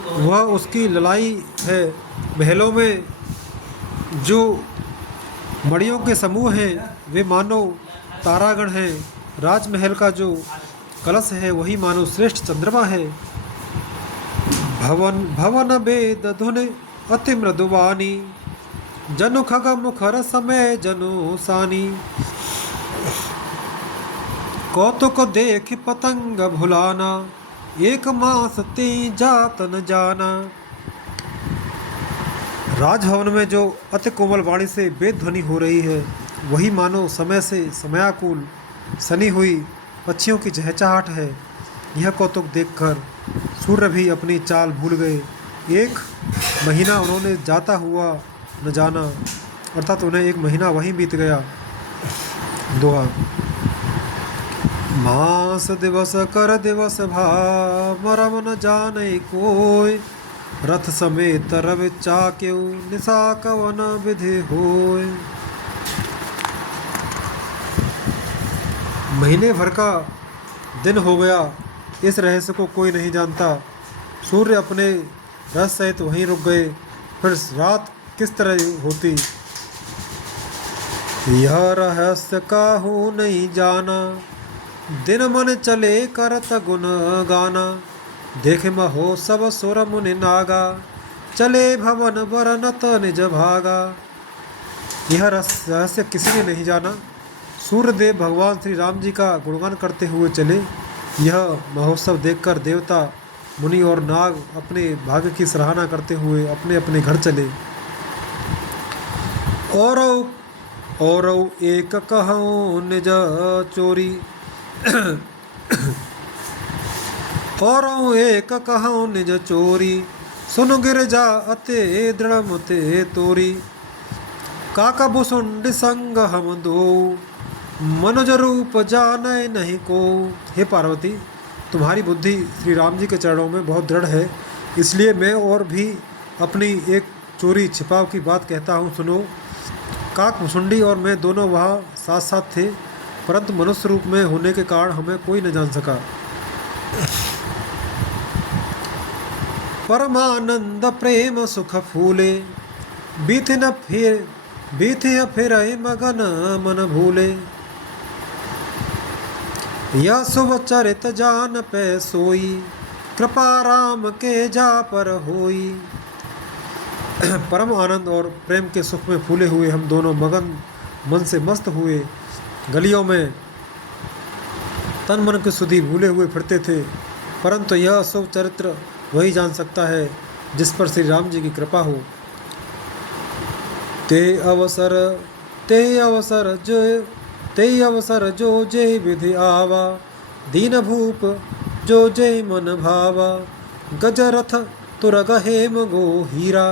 वह उसकी ललाई है। महलों में जो मड़ियों के समूह हैं वे मानो तारागण हैं। राजमहल का जो कलश है वही मानो श्रेष्ठ चंद्रमा है। भवन वेद धुनि अति मृदुवानी, जनु खग मुखर समय जनु सानी। कौतुक देख पतंग भुलाना, एक मास ते जात न जाना। राजभवन में जो अति कोमल वाणी से वेद ध्वनि हो रही है वही मानो समय से समयाकुल सनी हुई पक्षियों की चहचहाट है। यह कौतुक देखकर सूर्य भी अपनी चाल भूल गए। एक महीना उन्होंने जाता हुआ न जाना, अर्थात उन्हें एक महीना वहीं बीत गया। दोहा। मास दिवस कर दिवस भाव, मरम न जाने कोय। रथ समेत रवि चाक्यु, निशा कवन विधि होय। महीने भर का दिन हो गया, इस रहस्य को कोई नहीं जानता। सूर्य अपने रस सहित वहीं रुक गए। फिर रात किस तरह होती, यह रहस्य काहू नहीं जाना। दिन मन चले करत गुण गाना, देखे महो सब सुर मुनि नागा, चले भवन बरनत निज भागा। यह रहस्य किसी ने नहीं जाना। सूर्यदेव भगवान श्री राम जी का गुणगान करते हुए चले। यह महोत्सव देखकर देवता, मुनि और नाग अपने भाग्य की सराहना करते हुए अपने अपने घर चले। और एक कहूँ निज चोरी और एक कहूँ निज चोरी, सुन गिरजा अते दृढ़ मते तोरी। काका बुसुंड संग हम दो, मनुज रूप जाने नहीं को। हे पार्वती, तुम्हारी बुद्धि श्री राम जी के चरणों में बहुत दृढ़ है, इसलिए मैं और भी अपनी एक चोरी छिपाव की बात कहता हूँ, सुनो। काक मुसुंडी और मैं दोनों वहाँ साथ साथ थे, परंतु मनुष्य रूप में होने के कारण हमें कोई न जान सका। परमानंद प्रेम सुख फूले, बीते फिर मगन मन भूले। यह शुभ चरित जान पे सोई, कृपा राम के जा पर होई। परम आनंद और प्रेम के सुख में फूले हुए हम दोनों मगन मन से मस्त हुए गलियों में तन मन की सुधि भूले हुए फिरते थे, परंतु यह शुभ चरित्र वही जान सकता है जिस पर श्री राम जी की कृपा हो। ते अवसर जो जय विधि आवा, दीन भूप जो जय मन भावा। गजरथ तुरग हेम गो हीरा,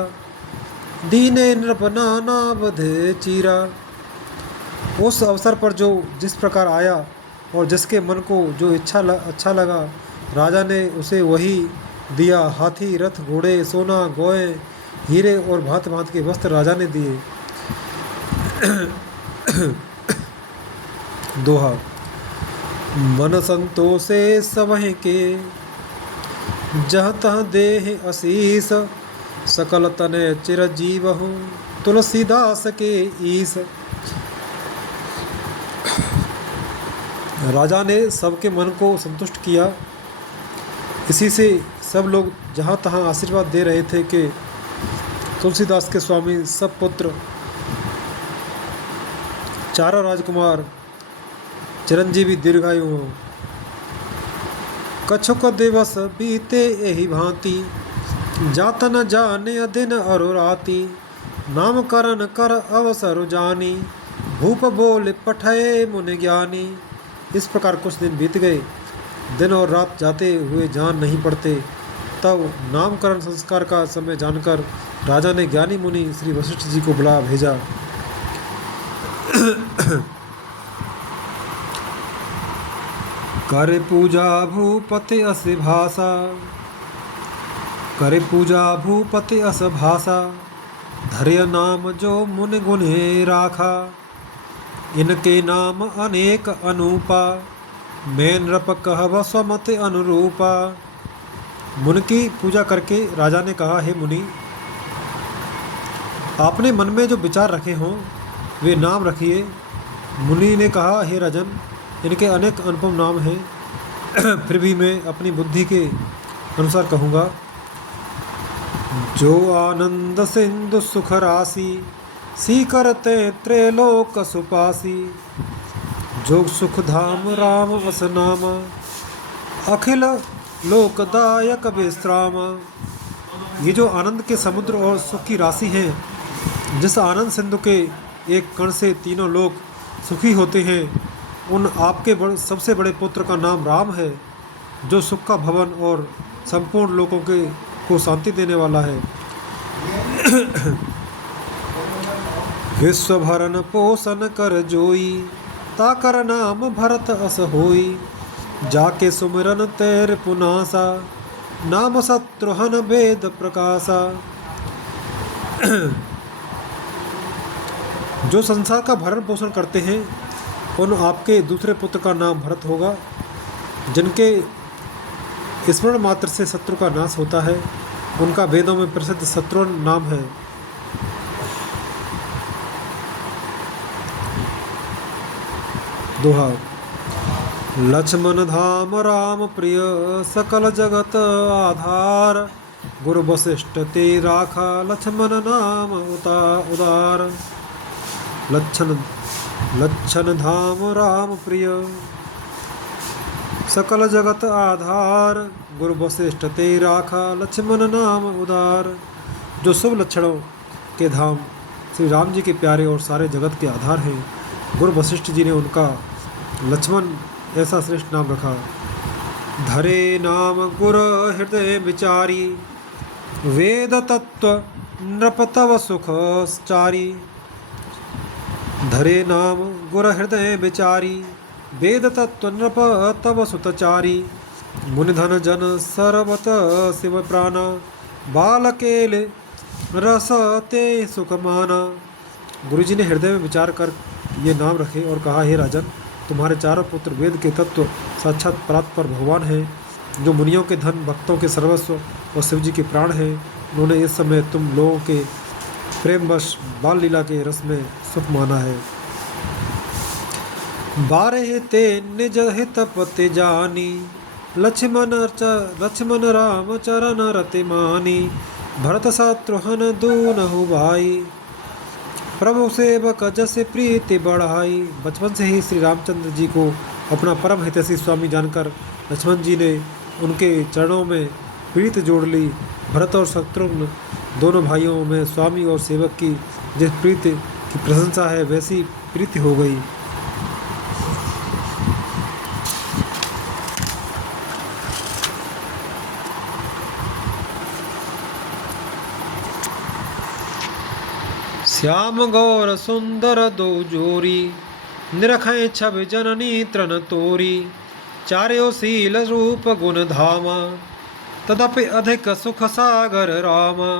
दीने नृप नाना बधे चीरा। उस अवसर पर जो जिस प्रकार आया और जिसके मन को जो अच्छा लगा, राजा ने उसे वही दिया। हाथी, रथ, घोड़े, सोना, गौए, हीरे और भांत भांत के वस्त्र राजा ने दिए। दोहा। मन संतोषे सबहि के, जह तह देह असीस। सकल तने चिरजीवहु, तुलसीदास के ईस। राजा ने सबके मन को संतुष्ट किया, इसी से सब लोग जहाँ तहाँ आशीर्वाद दे रहे थे कि तुलसीदास के स्वामी सब पुत्र, चारों राजकुमार चिरंजीवी दीर्घायु हो। कछुक दिवस बीते एहि भांति, जात न जाने दिन अरु राति। नामकरण कर अवसर जानी, भूप बोल पठय मुनि ज्ञानी। इस प्रकार कुछ दिन बीत गए, दिन और रात जाते हुए जान नहीं पड़ते। तब नामकरण संस्कार का समय जानकर राजा ने ज्ञानी मुनि श्री वशिष्ठ जी को बुला भेजा। करे पूजा भूपति अस भाषा, करे पूजा भूपति अस भाषा। धर्य नाम जो मुनि गुणे राखा, इनके नाम अनेक अनूपा। मैं नृप कहब स्वमति अनुरूपा। मुनि की पूजा करके राजा ने कहा, हे मुनि, आपने मन में जो विचार रखे हों वे नाम रखिए। मुनि ने कहा, हे राजन, इनके अनेक अनुपम नाम हैं, फिर भी मैं अपनी बुद्धि के अनुसार कहूँगा। जो आनंद सिंधु सुख राशि, सी करते त्रैलोक सुपासी। जो सुख धाम राम वस नामा, अखिल लोकदायक विश्रामा। ये जो आनंद के समुद्र और सुख की राशि है, जिस आनंद सिंधु के एक कण से तीनों लोक सुखी होते हैं, उन आपके सबसे बड़े पुत्र का नाम राम है, जो सुख का भवन और संपूर्ण लोकों को शांति देने वाला है। विश्व भरन पोषण कर जोई, ताकर नाम भरत अस होई। जाके सुमिरन तैर पुनासा, नाम शत्रुहन वेद प्रकाशा। जो संसार का भरण पोषण करते हैं, उन आपके दूसरे पुत्र का नाम भरत होगा, जिनके स्मरण मात्र से शत्रु का नाश होता है। उनका वेदों में प्रसिद्ध शत्रुघ्न नाम है। दोहा। लक्ष्मण धाम राम प्रिय सकल जगत आधार, गुरु वशिष्ठ ते राखा लक्ष्मण नाम उदार। लक्षण धाम राम प्रिय सकल जगत आधार, गुरु वशिष्ठ ते राखा लक्ष्मण नाम उदार। जो शुभ लक्षणों के धाम श्री राम जी के प्यारे और सारे जगत के आधार हैं, गुरु वशिष्ठ जी ने उनका लक्ष्मण ऐसा श्रेष्ठ नाम रखा। धरे नाम गुर हृदय विचारी, वेद तत्व नृप तव सुख चारी। धरे नाम गुर हृदय विचारी, वेद तत्व नृप तव सुतचारी। मुनिधन जन सर्वत शिव प्राणा, बालकेल रस ते सुख माना। गुरु जी ने हृदय में विचार कर ये नाम रखे और कहा, हे राजन, तुम्हारे चारों पुत्र वेद के तत्व साक्षात परात्पर भगवान हैं, जो मुनियों के धन, भक्तों के सर्वस्व और शिव जी के प्राण हैं। उन्होंने इस समय तुम लोगों के प्रेमवश बाल लीला के रस में सुख माना है। बारह ते निज हित पति जानी, लक्ष्मण राम चरण रति मानी। भरत शत्रुघ्न दूनहु भाई, प्रभु सेवक जस प्रीति बढ़ाई। बचपन से ही श्री रामचंद्र जी को अपना परम हितैषी स्वामी जानकर लक्ष्मण जी ने उनके चरणों में प्रीति जोड़ ली। भरत और शत्रुघ्न दोनों भाइयों में स्वामी और सेवक की जिस प्रीति की प्रशंसा है, वैसी प्रीति हो गई। श्याम गौर सुंदर दो जोरी, निरखें छवि जननी तृण तोरी। चार्यो शील रूप गुण धामा, तदपि अधिक सुख सागर रामा।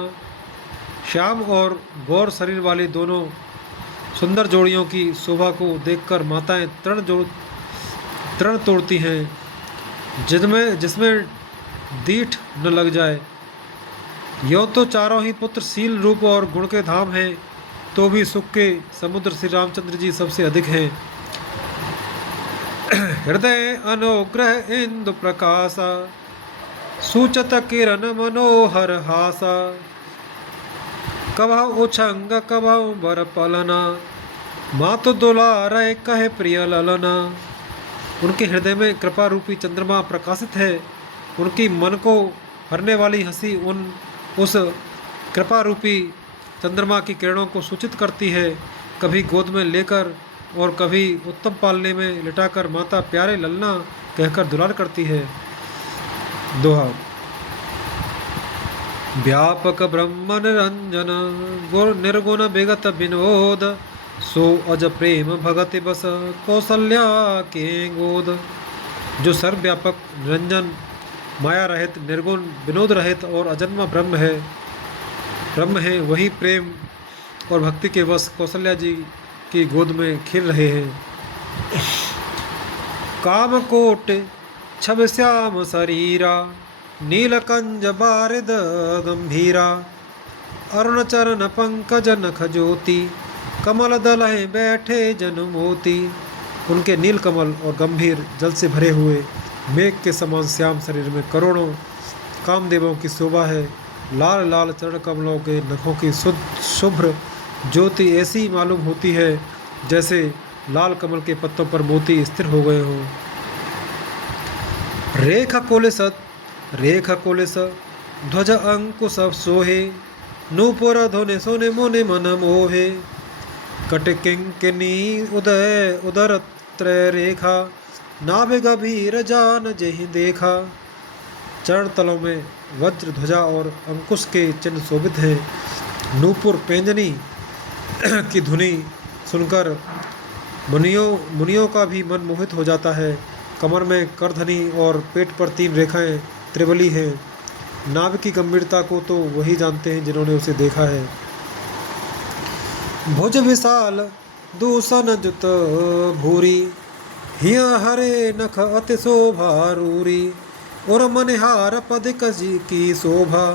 श्याम और गौर शरीर वाली दोनों सुंदर जोड़ियों की शोभा को देखकर माताएं तृण तोड़ती हैं, जिसमें दीठ न लग जाए। यों तो चारों ही पुत्र शील रूप और गुण के धाम हैं, तो भी सुख के समुद्र श्री रामचंद्र जी सबसे अधिक हैं। हृदय अनुग्रह इंदु प्रकाशा, सूचत किरण मनोहर हासा। कभौ उछंग कभौ बर पलना, मातु दुलारे कहे प्रिय ललना। उनके हृदय में कृपा रूपी चंद्रमा प्रकाशित है। उनकी मन को हरने वाली हंसी उस कृपा रूपी चंद्रमा की किरणों को सूचित करती है। कभी गोद में लेकर और कभी उत्तम पालने में लिटाकर माता प्यारे ललना कहकर दुलार करती है। दोहा। व्यापक ब्रह्म निरंजन, गुर निर्गुण विगत विनोद। सो अज प्रेम भगति बस, कौशल्या के गोद। जो सर्वव्यापक, निरंजन, माया रहित, निर्गुण, विनोद रहित और अजन्मा ब्रह्म है, वही प्रेम और भक्ति के वश कौशल्या जी की गोद में खिल रहे हैं। कामकोट छब श्याम शरीरा, नीलकंज बारिद गंभीरा। अरुण चरण पंकज नख ज्योति, कमल दलहे बैठे जन मोती। उनके नील कमल और गंभीर जल से भरे हुए मेघ के समान श्याम शरीर में करोड़ों कामदेवों की शोभा है। लाल लाल चरण कमलों के नखों की शुभ्र ज्योति ऐसी मालूम होती है जैसे लाल कमल के पत्तों पर मोती स्थिर हो गए हों। रेख कोलिस ध्वज अंकुश सोहे, नूपुर धुने सोने मुनि मन मोहे। कट किंकिनी उदय उदर त्रय रेखा, नाभि गभीर जान जहि देखा। चरण तलों में वज्र ध्वजा और अंकुश के चिन्ह शोभित हैं। नूपुर पेंजनी की धुनी सुनकर मुनियों का भी मन मोहित हो जाता है। कमर में करधनी और पेट पर 3 रेखाएं त्रिबली हैं। नाभ की गंभीरता को तो वही जानते हैं जिन्होंने उसे देखा है। भुज विशाल दूषण जुत भूरी। हिय हरे नख अति शोभा रूरी। और मनिहार पदिक जी की शोभा।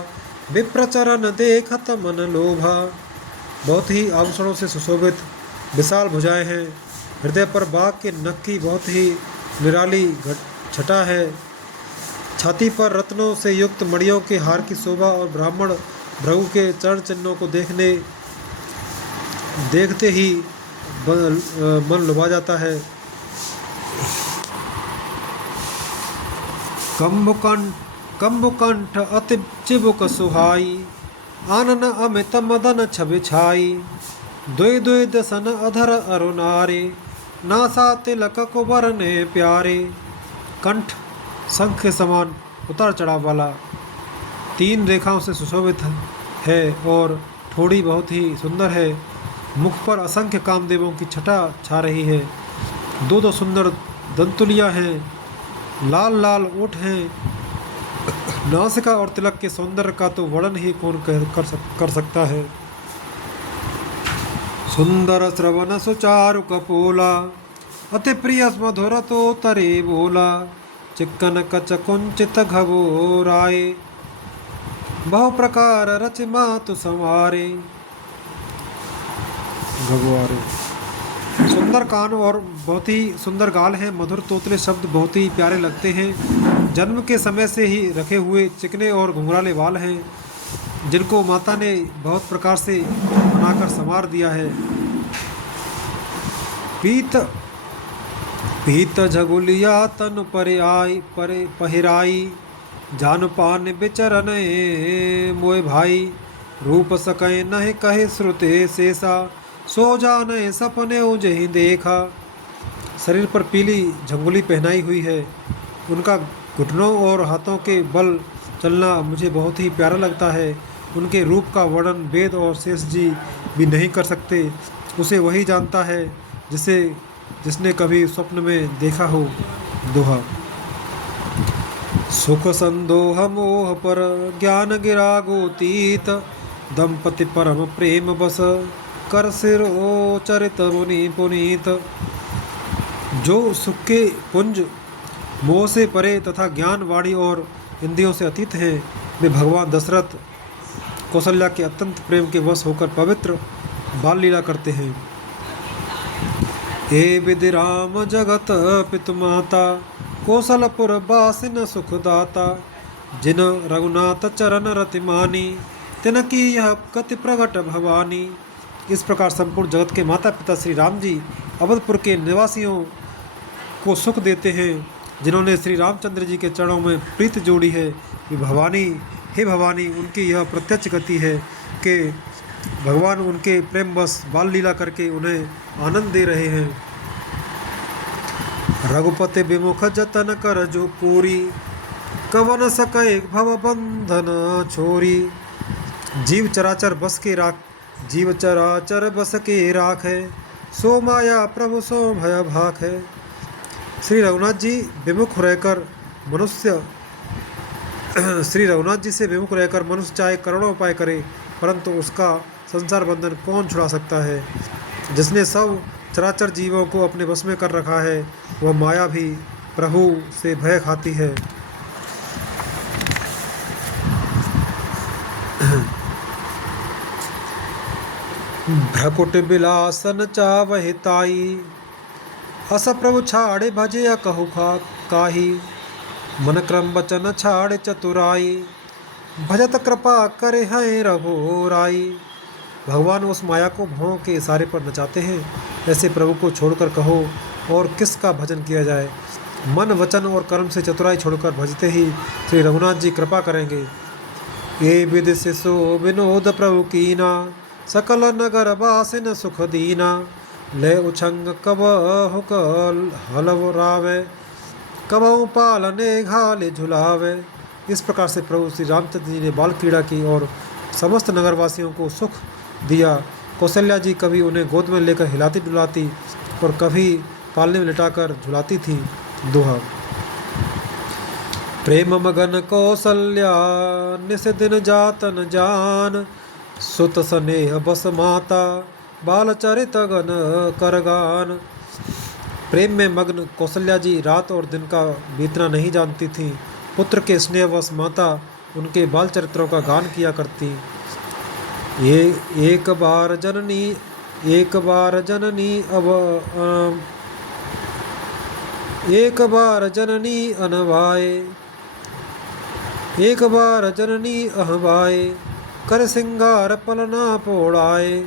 विप्रचरण देखत मन लोभा। बहुत ही आभूषणों से सुशोभित विशाल भुजाएं हैं। हृदय पर बाघ के नख की बहुत ही निराली छटा है। छाती पर रत्नों से युक्त मणियों के हार की शोभा और ब्राह्मण भृगु के चरण चिन्हों को देखते ही मन लुभा जाता है। कंभुकंठ अति चिबुक सुहाई। आनन अमित मदन छवि छाई। द्वै द्वै दसन अधर अरुणारे। नासा तिलक को बरने प्यारे। कंठ शंख के समान उतार चढ़ाव वाला 3 रेखाओं से सुशोभित है और ठोड़ी बहुत ही सुंदर है। मुख पर असंख्य कामदेवों की छटा छा रही है। 2 सुंदर दंतुलियां हैं। लाल लाल ओठ हैं। नासिका और तिलक के सौंदर्य का तो वर्णन ही कौन कर सकता है। सुंदर श्रवण सुचारु कपोला। अति प्रिय मधुर तो तरे बोला। चिक्कन कच कुंचित घबोराए। बहु प्रकार रच मातु संवारे। घबुआरे। सुंदर कान और बहुत ही सुंदर गाल हैं। मधुर तोतले शब्द बहुत ही प्यारे लगते हैं। जन्म के समय से ही रखे हुए चिकने और घुंघराले बाल हैं, जिनको माता ने बहुत प्रकार से बनाकर संवार दिया है। पीत झगुलिया तन परे पहिराई। जान पान बिचरन मोय भाई। रूप सकै नह कहे श्रुते शेषा। सो जाने सपने उजहि देखा। शरीर पर पीली झंगुली पहनाई हुई है। उनका घुटनों और हाथों के बल चलना मुझे बहुत ही प्यारा लगता है। उनके रूप का वर्णन वेद और शेष जी भी नहीं कर सकते। उसे वही जानता है जिसने कभी स्वप्न में देखा हो। दोहा। सुख संदोह मोह पर ज्ञान गिरा गोतीत। दंपति परम प्रेम बस कर सिरो चरित मुनि पुनीत। जो सुख के पुंज मोह से परे तथा ज्ञान वाणी और इंद्रियों से अतीत हैं, वे भगवान दशरथ कौशल्या के अत्यंत प्रेम के वश होकर पवित्र बाल लीला करते हैं। हे विधि राम जगत पितु माता। कौशलपुर बासिन सुखदाता। जिन रघुनाथ चरण रति मानी। तिनकी यह कति प्रगट भवानी। इस प्रकार संपूर्ण जगत के माता पिता श्री राम जी अवधपुर के निवासियों को सुख देते हैं। जिन्होंने श्री रामचंद्र जी के चरणों में प्रीत जोड़ी है, वे भवानी, हे भवानी, उनकी यह प्रत्यक्ष गति है कि भगवान उनके प्रेम बस बाल लीला करके उन्हें आनंद दे रहे हैं। रघुपति विमुख जतन कर जो पूरी। कवन सकै भव बंधन छोरी। जीव चराचर बस के राख है। सो माया प्रभु सो भय भाख है। श्री रघुनाथ जी से विमुख रहकर मनुष्य चाहे करोड़ों उपाय करे, परंतु उसका संसार बंधन कौन छुड़ा सकता है। जिसने सब चराचर जीवों को अपने बस में कर रखा है, वह माया भी प्रभु से भय खाती है। भ्रकुट बिलासन चावहिताई। अस प्रभु छाड़े भजे कहु काही। मन क्रम बचन छाड़े चतुराई। भजत कृपा करे हैं रघुराई। भगवान उस माया को भौं के इशारे पर नचाते हैं। ऐसे प्रभु को छोड़कर कहो और किसका भजन किया जाए। मन वचन और कर्म से चतुराई छोड़कर भजते ही श्री रघुनाथ जी कृपा करेंगे। ये विधि से सो विनोद प्रभु कीना। सकल नगर बासिन सुख दीना। ले उछंग कब हुक हलव रावे। कबहु पालने घाले झुलावे। इस प्रकार से प्रभु श्री रामचंद्र जी ने बाल क्रीड़ा की और समस्त नगरवासियों को सुख दिया। कौशल्या जी कभी उन्हें गोद में लेकर हिलाती डुलाती और कभी पालने में लिटाकर झुलाती थी। दोहा। प्रेम मगन कौशल्या निस दिन जातन जान। सुत स्नेह बस माता बाल चरित गन करगान। प्रेम में मग्न कौशल्या जी रात और दिन का बीतना नहीं जानती थीं। पुत्र के स्नेहवश माता उनके बाल चरित्रों का गान किया करती। ये एक बार जननी एक बार जननी एक बार जननी अनवाए, एक बार जननी अहवाए, कर सिंगार पलना पोड़ाए।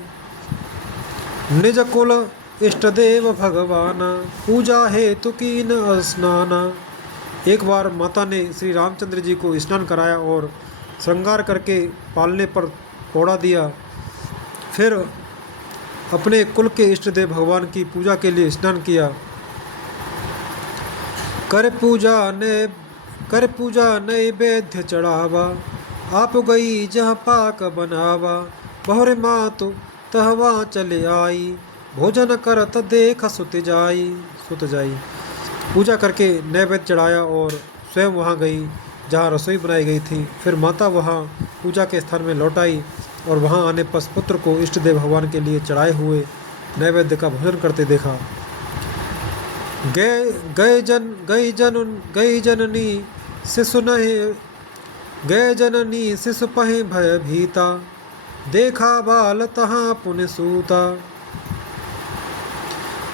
निज कुल इष्ट देव भगवाना, पूजा हेतु कीन स्नाना। एक बार माता ने श्री रामचंद्र जी को स्नान कराया और श्रृंगार करके पालने पर पोड़ा दिया। फिर अपने कुल के इष्ट देव भगवान की पूजा के लिए स्नान किया। कर पूजा नैवेद्य चढ़ावा, आप गई जहाँ पाक बनावा। बहुरे मातु तहवा चले आई, भोजन करत देख सुत जाई। पूजा करके नैवेद्य चढ़ाया और स्वयं वहाँ गई जहाँ रसोई बनाई गई थी। फिर माता वहाँ पूजा के स्थान में लौट आई और वहाँ आने पर पुत्र को इष्ट देव भगवान के लिए चढ़ाए हुए नैवेद्य का भोजन करते देखा। गई जननी शिशु नहीं, गए जननी शिशु पहे भय भीता। देखा बाल तहाँ पुण्य सूता,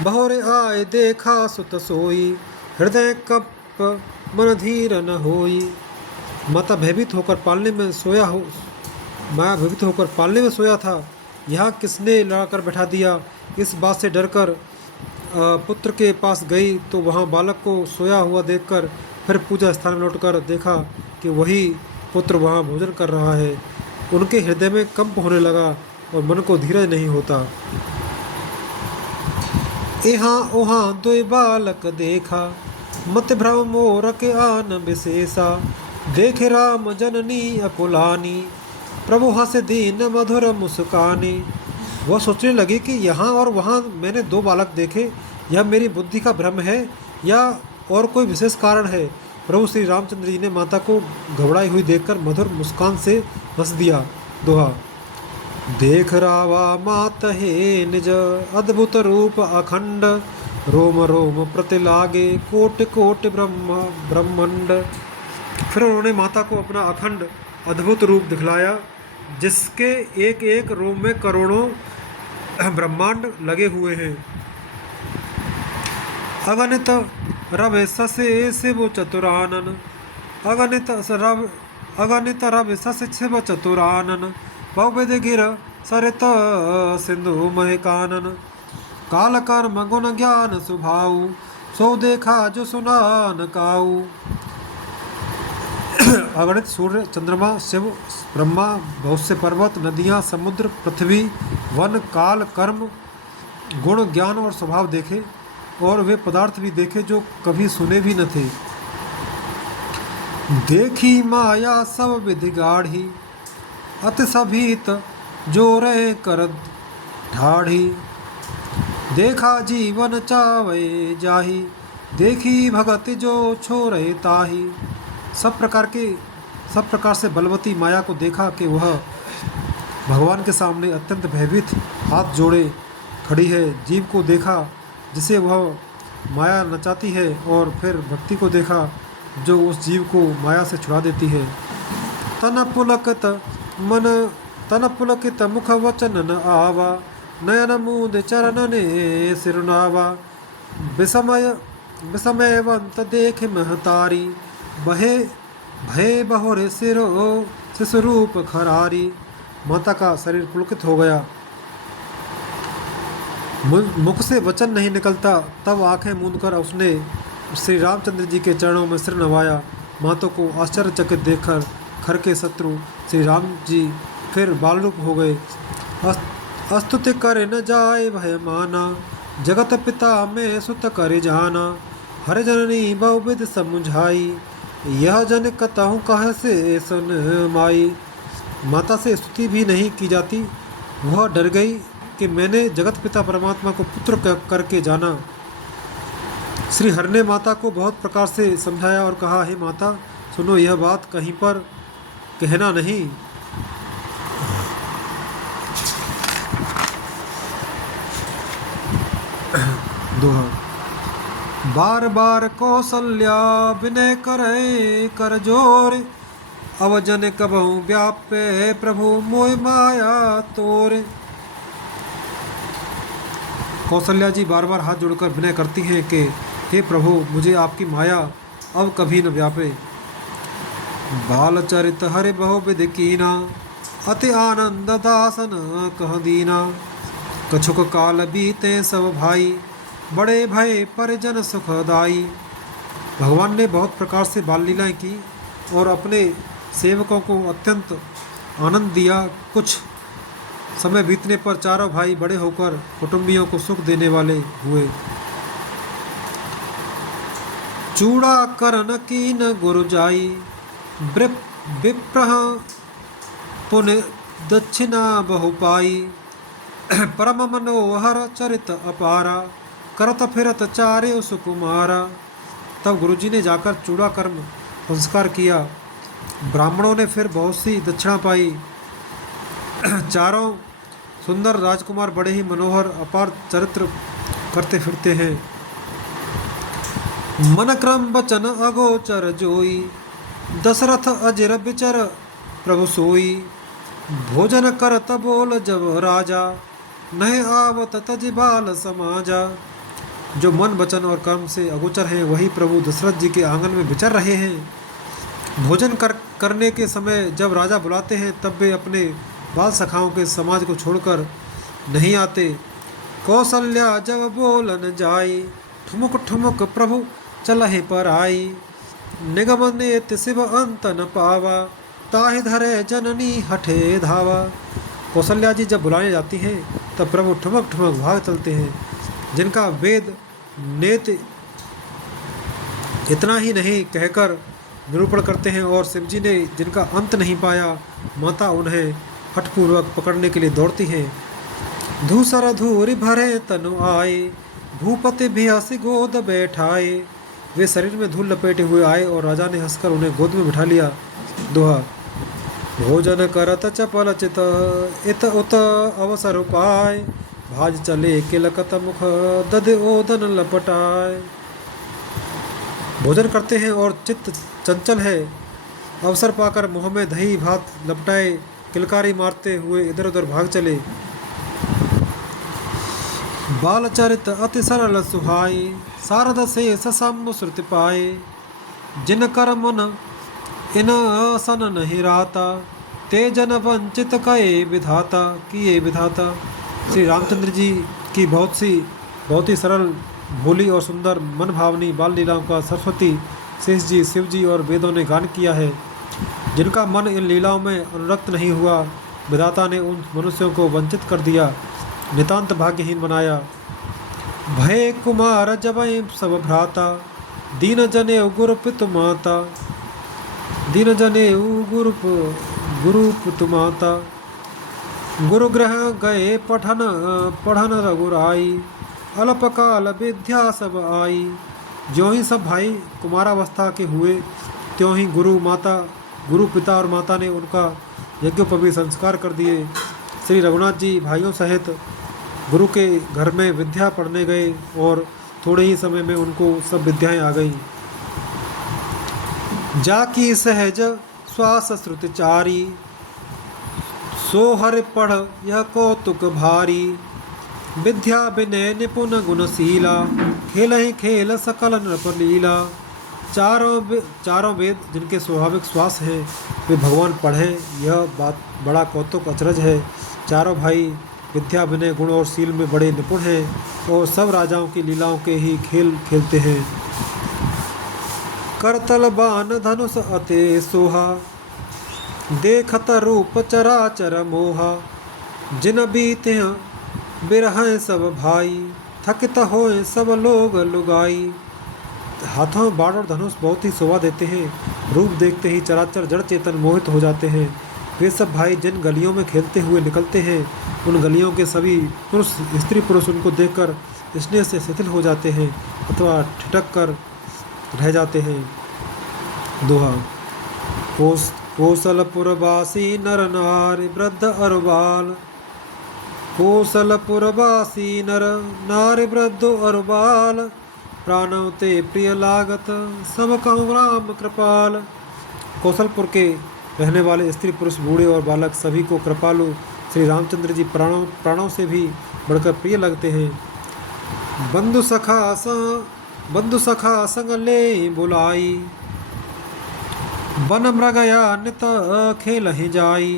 बहुरे आए देखा सुत सोई। हृदय कप मन धीर न होई। माता भयभीत होकर पालने में सोया हो माया भयभीत होकर पालने में सोया था। यहाँ किसने लड़ाकर बैठा दिया। इस बात से डरकर पुत्र के पास गई तो वहाँ बालक को सोया हुआ देखकर फिर पूजा स्थान में लौटकर देखा कि वही पुत्र वहाँ भोजन कर रहा है। उनके हृदय में कंप होने लगा और मन को धीरज नहीं होता। यहाँ वहाँ दो बालक देखा, मत भ्रम मोर के आन विशेषा। देखे राम जननी अकुलानी, प्रभु हंस दीन मधुर मुस्कानी। वह सोचने लगी कि यहाँ और वहाँ मैंने दो बालक देखे, यह मेरी बुद्धि का भ्रम है या और कोई विशेष कारण है। प्रभु श्री रामचंद्र जी ने माता को घबराई हुई देखकर मधुर मुस्कान से हंस दिया। दोहा। देख रावा मात हे निज अद्भुत रूप अखंड, रोम रोम प्रति लागे कोटि कोटि ब्रह्मांड। फिर उन्होंने माता को अपना अखंड अद्भुत रूप दिखलाया, जिसके एक एक रोम में करोड़ों ब्रह्मांड लगे हुए हैं। अगणित रवि ससे शिव चतुरानन, अगणित रवि ससे शिव चतुरानन। बहुविध गिर सरित सिंधु महकानन। काल कर्म गुण ज्ञान सुभाऊ, सो देखा जो सुनान काऊ। अगणित सूर्य चंद्रमा शिव ब्रह्मा, बहुत से पर्वत नदियाँ समुद्र पृथ्वी वन काल कर्म गुण ज्ञान और स्वभाव देखे और वे पदार्थ भी देखे जो कभी सुने भी न थे। देखी माया सब विधि गाढ़ी, अति सभीत जो रहे कर ढाढ़ी। देखा जीवन चावे जाही, देखी भगत जो छोड़े ताही। सब प्रकार से बलवती माया को देखा कि वह भगवान के सामने अत्यंत भयभीत हाथ जोड़े खड़ी है। जीव को देखा जिसे वह माया नचाती है और फिर भक्ति को देखा जो उस जीव को माया से छुड़ा देती है। तन पुलकित मुख वचन न आवा, नयन मूंद चरण ने सिरुनावा। विस्मयवंत देख महतारी, बहे भय बहुरे सिरो शिशु रूप खरारी। माता का शरीर पुलकित हो गया, मुख से वचन नहीं निकलता। तब आंखें मूंदकर उसने श्री रामचंद्र जी के चरणों में सिर नवाया। माता को आश्चर्यचकित देखकर खर के शत्रु श्री राम जी फिर बाल रूप हो गए। अस्तुति करे न जाए भय माना, जगत पिता में सुत करे जाना। हर जननी बहुविध समुझाई, यह जन कतहु कह से सुन माई। माता से स्तुति भी नहीं की जाती। वह डर गई कि मैंने जगत पिता परमात्मा को पुत्र करके जाना। श्री हरि ने माता को बहुत प्रकार से समझाया और कहा, हे माता सुनो, यह बात कहीं पर कहना नहीं। दोहा। बार बार कौशल्या विनय करे कर जोर, अवजन कबहु व्यापे प्रभु मोह माया तोर। कौशल्या जी बार बार हाथ जोड़कर विनय करती हैं कि हे प्रभु, मुझे आपकी माया अब कभी न व्यापे। बाल चरित हरि बहु विधि कीना, अति आनंद दासन कह दीना। कछुक काल बीते सब भाई, बड़े भय परिजन सुखदाई। भगवान ने बहुत प्रकार से बाल लीलाएं की और अपने सेवकों को अत्यंत आनंद दिया। कुछ समय बीतने पर चारों भाई बड़े होकर कुटुंबियों को सुख देने वाले हुए। चूड़ा करन कीन गुरु जाई, विप्रह पुण्य दक्षिणा बहु पाई। परम मनोहर चरित अपारा, करत फिरत चारे सुकुमारा। तब गुरुजी ने जाकर चूड़ा कर्म संस्कार किया। ब्राह्मणों ने फिर बहुत सी दक्षिणा पाई। चारों सुंदर राजकुमार बड़े ही मनोहर अपार चरित्र करते फिरते हैं। मन क्रम बचन अगोचर जोई, दशरथ अजर बिचर प्रभु सोई। भोजन करत बोल जब राजा, नहीं आवत तज बाल समाजा। जो मन वचन और कर्म से अगोचर हैं वही प्रभु दशरथ जी के आंगन में विचर रहे हैं। भोजन करने के समय जब राजा बुलाते हैं तब वे अपने बाल सखाओं के समाज को छोड़कर नहीं आते। कौशल्या जब बोलन जाई, ठुमुक ठुमुक प्रभु चलहि पर आई। निगम नेत शिव अंत न पावा, ताहि धरे जननी हठे धावा। कौशल्या जी जब बुलाने जाती हैं तब प्रभु ठुमक ठुमक भाग चलते हैं। जिनका वेद नेत इतना ही नहीं कहकर निरूपण करते हैं और शिव जी ने जिनका अंत नहीं पाया, माता उन्हें हठपूर्वक पकड़ने के लिए दौड़ती हैं। धूसर धूरि भरे तनु आए, भूपति भी हंसी गोद बैठाए। वे शरीर में धूल लपेटे हुए आए और राजा ने हंसकर उन्हें गोद में बिठा लिया। दोहा। भोजन करत चपल चित, इत उत अवसर उपाय। भाज चले किलकत मुख, दद ओदन लपटाए। भोजन करते हैं और चित्त चंचल है। अवसर पाकर मुँह में दही भात लपटाए किलकारी मारते हुए इधर उधर भाग चले। बाल चरित अति सरल सुहाई, शारद से ससम श्रुति पाए। जिन कर मन इन सन नहीं राता, तेजन वंचित कए विधाता। किए विधाता। श्री रामचंद्र जी की बहुत ही सरल, भोली और सुंदर मन भावनी बाल लीलाओं का सरस्वती, शेष जी, शिव जी और वेदों ने गान किया है। जिनका मन इन लीलाओं में अनुरक्त नहीं हुआ, विधाता ने उन मनुष्यों को वंचित कर दिया, नितांत भाग्यहीन बनाया। भय कुमार जबई सब भ्राता, दीन जने गुरु पितु माता। दीन जने गुरु पितु माता। गुरु ग्रह गए पढ़न रघुराई, अल्पकाल विद्या सब आई। ज्यों ही सब भाई कुमारावस्था के हुए, त्यों ही गुरु पिता और माता ने उनका यज्ञोपवीत संस्कार कर दिए। श्री रघुनाथ जी भाइयों सहित गुरु के घर में विद्या पढ़ने गए और थोड़े ही समय में उनको सब विद्याएं आ गईं। जाकी सहज श्वास श्रुति चारी, सो हरि पढ़ यह कौतुक भारी। विद्या विनय निपुण गुणशीला, खेल ही खेल सकल नृप लीला। चारों वेद जिनके स्वाभाविक श्वास हैं वे भगवान पढ़े, यह बात बड़ा कौतुक अचरज है। चारों भाई विद्या विनय गुण और शील में बड़े निपुण हैं और सब राजाओं की लीलाओं के ही खेल खेलते हैं। करतल बान धनुष अते सोहा, देखत रूप चराचर मोहा। जिन बीते बिरह सब भाई, थकित होए सब लोग लुगाई। हाथों में बाण और धनुष बहुत ही शोभा देते हैं। रूप देखते ही चराचर जड़ चेतन मोहित हो जाते हैं। वे सब भाई जिन गलियों में खेलते हुए निकलते हैं, उन गलियों के सभी स्त्री पुरुष उनको देखकर स्नेह से शिथिल हो जाते हैं अथवा ठिठक कर रह जाते हैं। दोहा। कौशलपुरवासी नर नारी वृद्ध और बाल, कौशलपुरवासी नर नारी वृद्ध और बाल, प्राणव ते प्रिय लागत सब कहूँ राम कृपाल। कौशलपुर के रहने वाले स्त्री पुरुष बूढ़े और बालक सभी को कृपालु श्री रामचंद्र जी प्राणों प्राणों से भी बढ़कर प्रिय लगते हैं। बंधु सखा संग ले बुलाई, वन मृगया नित खेल ही जाई,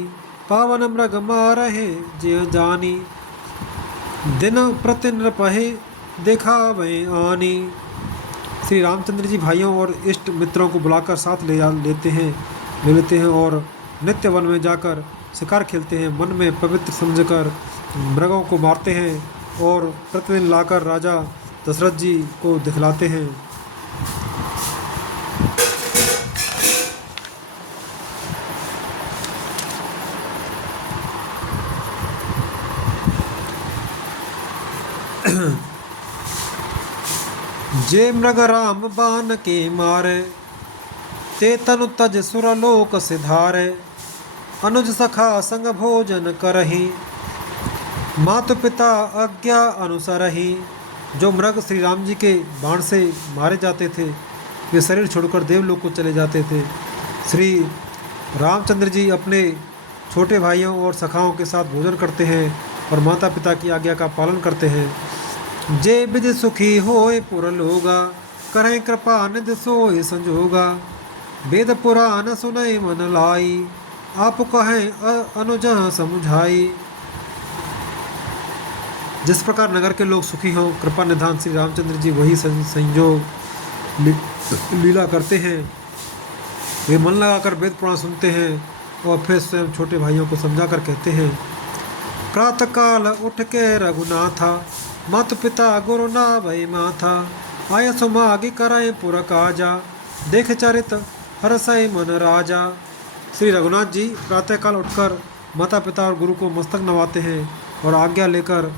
पावन मृग मारहे जिय जानी, दिन प्रति नृपहे देखा वह आनी। श्री रामचंद्र जी भाइयों और इष्ट मित्रों को बुलाकर साथ ले लेते हैं और नित्य वन में जाकर शिकार खेलते हैं। मन में पवित्र समझकर मृगों को मारते हैं और प्रतिदिन लाकर राजा दशरथ जी को दिखलाते हैं। जे मृग राम बान के मारे, ते तनु तज सुरलोक सिधारे, अनुज सखा संग भोजन करही, मातु पिता आज्ञा अनुसरही। जो मृग श्री राम जी के बाण से मारे जाते थे वे शरीर छोड़कर देवलोक को चले जाते थे। श्री रामचंद्र जी अपने छोटे भाइयों और सखाओं के साथ भोजन करते हैं और माता पिता की आज्ञा का पालन करते हैं। जे बिज सुखी होए पुर लोगा, करें कृपा निध सोए संजोगा, वेद पुराण सुनय मन लाई, आप कहें अनुज समझाई। जिस प्रकार नगर के लोग सुखी हों, कृपा निधान श्री रामचंद्र जी वही संयोग लीला करते हैं। वे मन लगाकर वेद पुराण सुनते हैं और फिर स्वयं छोटे भाइयों को समझा कर कहते हैं। प्रातःकाल उठ के रघुनाथा, मातु पिता गुरु ना भई माथा, आय सुमागी कराए पुर काजा, देख चरित हरसय मन राजा। श्री रघुनाथ जी प्रातःकाल उठकर माता पिता और गुरु को मस्तक नवाते हैं और आज्ञा लेकर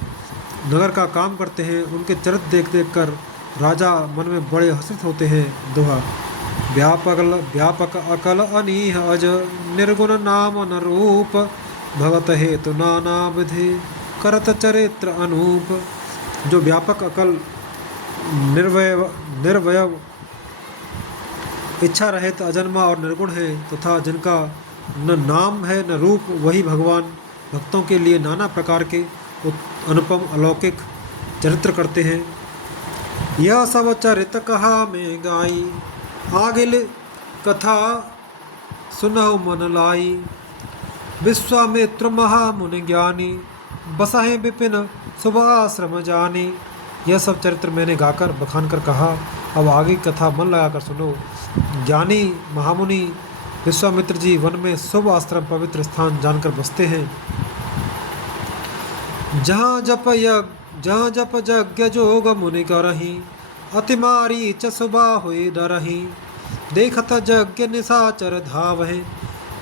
नगर का काम करते हैं। उनके चरित्र देख देख कर राजा मन में बड़े हर्षित होते हैं। दोहा। व्यापक अकल अनीह अज, निर्गुण नाम न रूप, भगत हेतु नाना विधि, करत चरित्र अनूप। जो व्यापक अकल निर्वय इच्छा रहित अजन्मा और निर्गुण है तथा जिनका न नाम है न रूप, वही भगवान भक्तों के लिए नाना प्रकार के अनुपम अलौकिक चरित्र करते हैं। यह सब चरित कहा में गाई, आगिल कथा सुनहु मन लाई, विश्वामित्र महामुनि ज्ञानी, बसाहे विपिन शुभाश्रम जानी। यह सब चरित्र मैंने गाकर बखान कर कहा, अब आगे कथा मन लगाकर सुनो। ज्ञानी महामुनि विश्वामित्र जी वन में शुभ आश्रम पवित्र स्थान जानकर बसते हैं। जहाँ जप यज्ञ जोग मुनि करही, अति मारी चुबा हुए डरही, देखत यज्ञ निशाचर धावहे,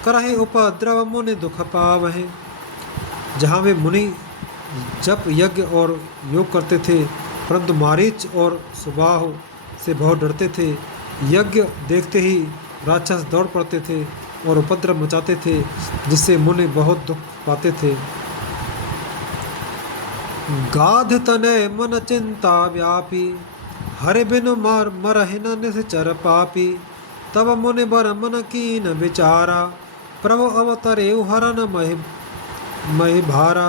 करहे उपद्रव मुनि दुख पावहे। जहाँ वे मुनि जप यज्ञ और योग करते थे परंतु मारीच और सुबाह से बहुत डरते थे। यज्ञ देखते ही राक्षस दौड़ पड़ते थे और उपद्रव मचाते थे जिससे मुनि बहुत दुख पाते थे। गाध तनय मन चिंता व्यापी, हरे बिन मरहि न निश्चर पापी, तब मुनि बर मन कीन विचारा, प्रभु अवतरे हरन महि भारा।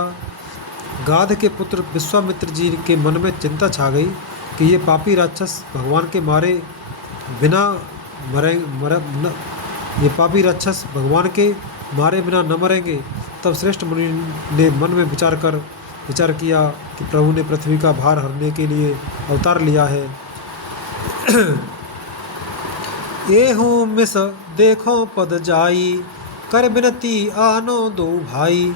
गाध के पुत्र विश्वामित्र जी के मन में चिंता छा गई कि ये पापी राक्षस भगवान के मारे बिना ये पापी राक्षस भगवान के मारे बिना न मरेंगे। तब श्रेष्ठ मुनि ने मन में विचार किया कि प्रभु ने पृथ्वी का भार हरने के लिए अवतार लिया है। ये हूँ मिस देखो पद जाई, कर बिनती आनो दो भाई,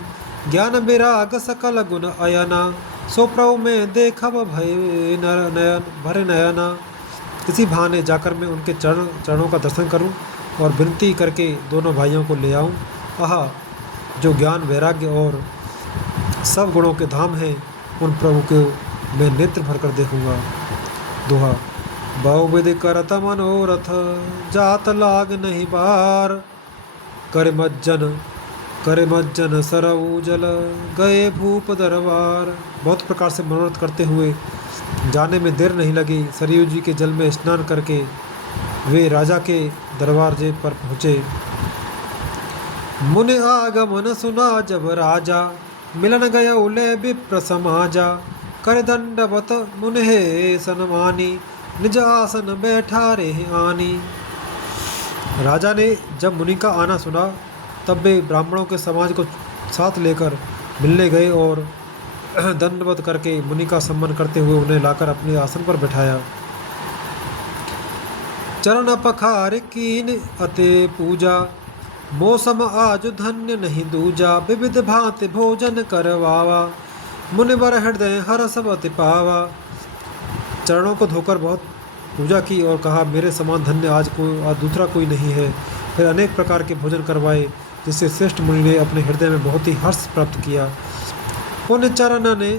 ज्ञान विराग सकल गुण अयना, सो प्रभु में देखब भय भरे नयना। इसी बहाने जाकर मैं उनके चरणों का दर्शन करूं और विनती करके दोनों भाइयों को ले आऊं। आहा, जो ज्ञान वैराग्य और सब गुणों के धाम हैं उन प्रभु को मैं नेत्र भर कर देखूंगा। दोहा। बहुविधि करत मनोरथ, जात लाग नहीं बार, कर मज्जन करे मज्जन सरऊ जल गए भूप दरबार। बहुत प्रकार से मनोरथ करते हुए जाने में देर नहीं लगी। सरयू जी के जल में स्नान करके वे राजा के दरवाजे पर पहुँचे। मुनि आगमन सुना जब राजा, मिलन गया उले विप्र समाजा। कर दंडवत मुनि हे सनमानी, निज आसन बैठा रे आनी। राजा ने जब मुनि का आना सुना तब वे ब्राह्मणों के समाज को साथ लेकर मिलने गए और दंडवत करके मुनि का सम्मान करते हुए उन्हें लाकर अपने आसन पर बैठाया। चरण पखार कीन अते पूजा, मौसम आज धन्य नहीं दूजा। विविध भांति भोजन करवावा, मुनिवर हृदय हरस अति पावा। चरणों को धोकर बहुत पूजा की और कहा, मेरे समान धन्य आज दूसरा कोई नहीं है। फिर अनेक प्रकार के भोजन करवाए, जिससे श्रेष्ठ मुनि ने अपने हृदय में बहुत ही हर्ष प्राप्त किया। पुण्य चरण ने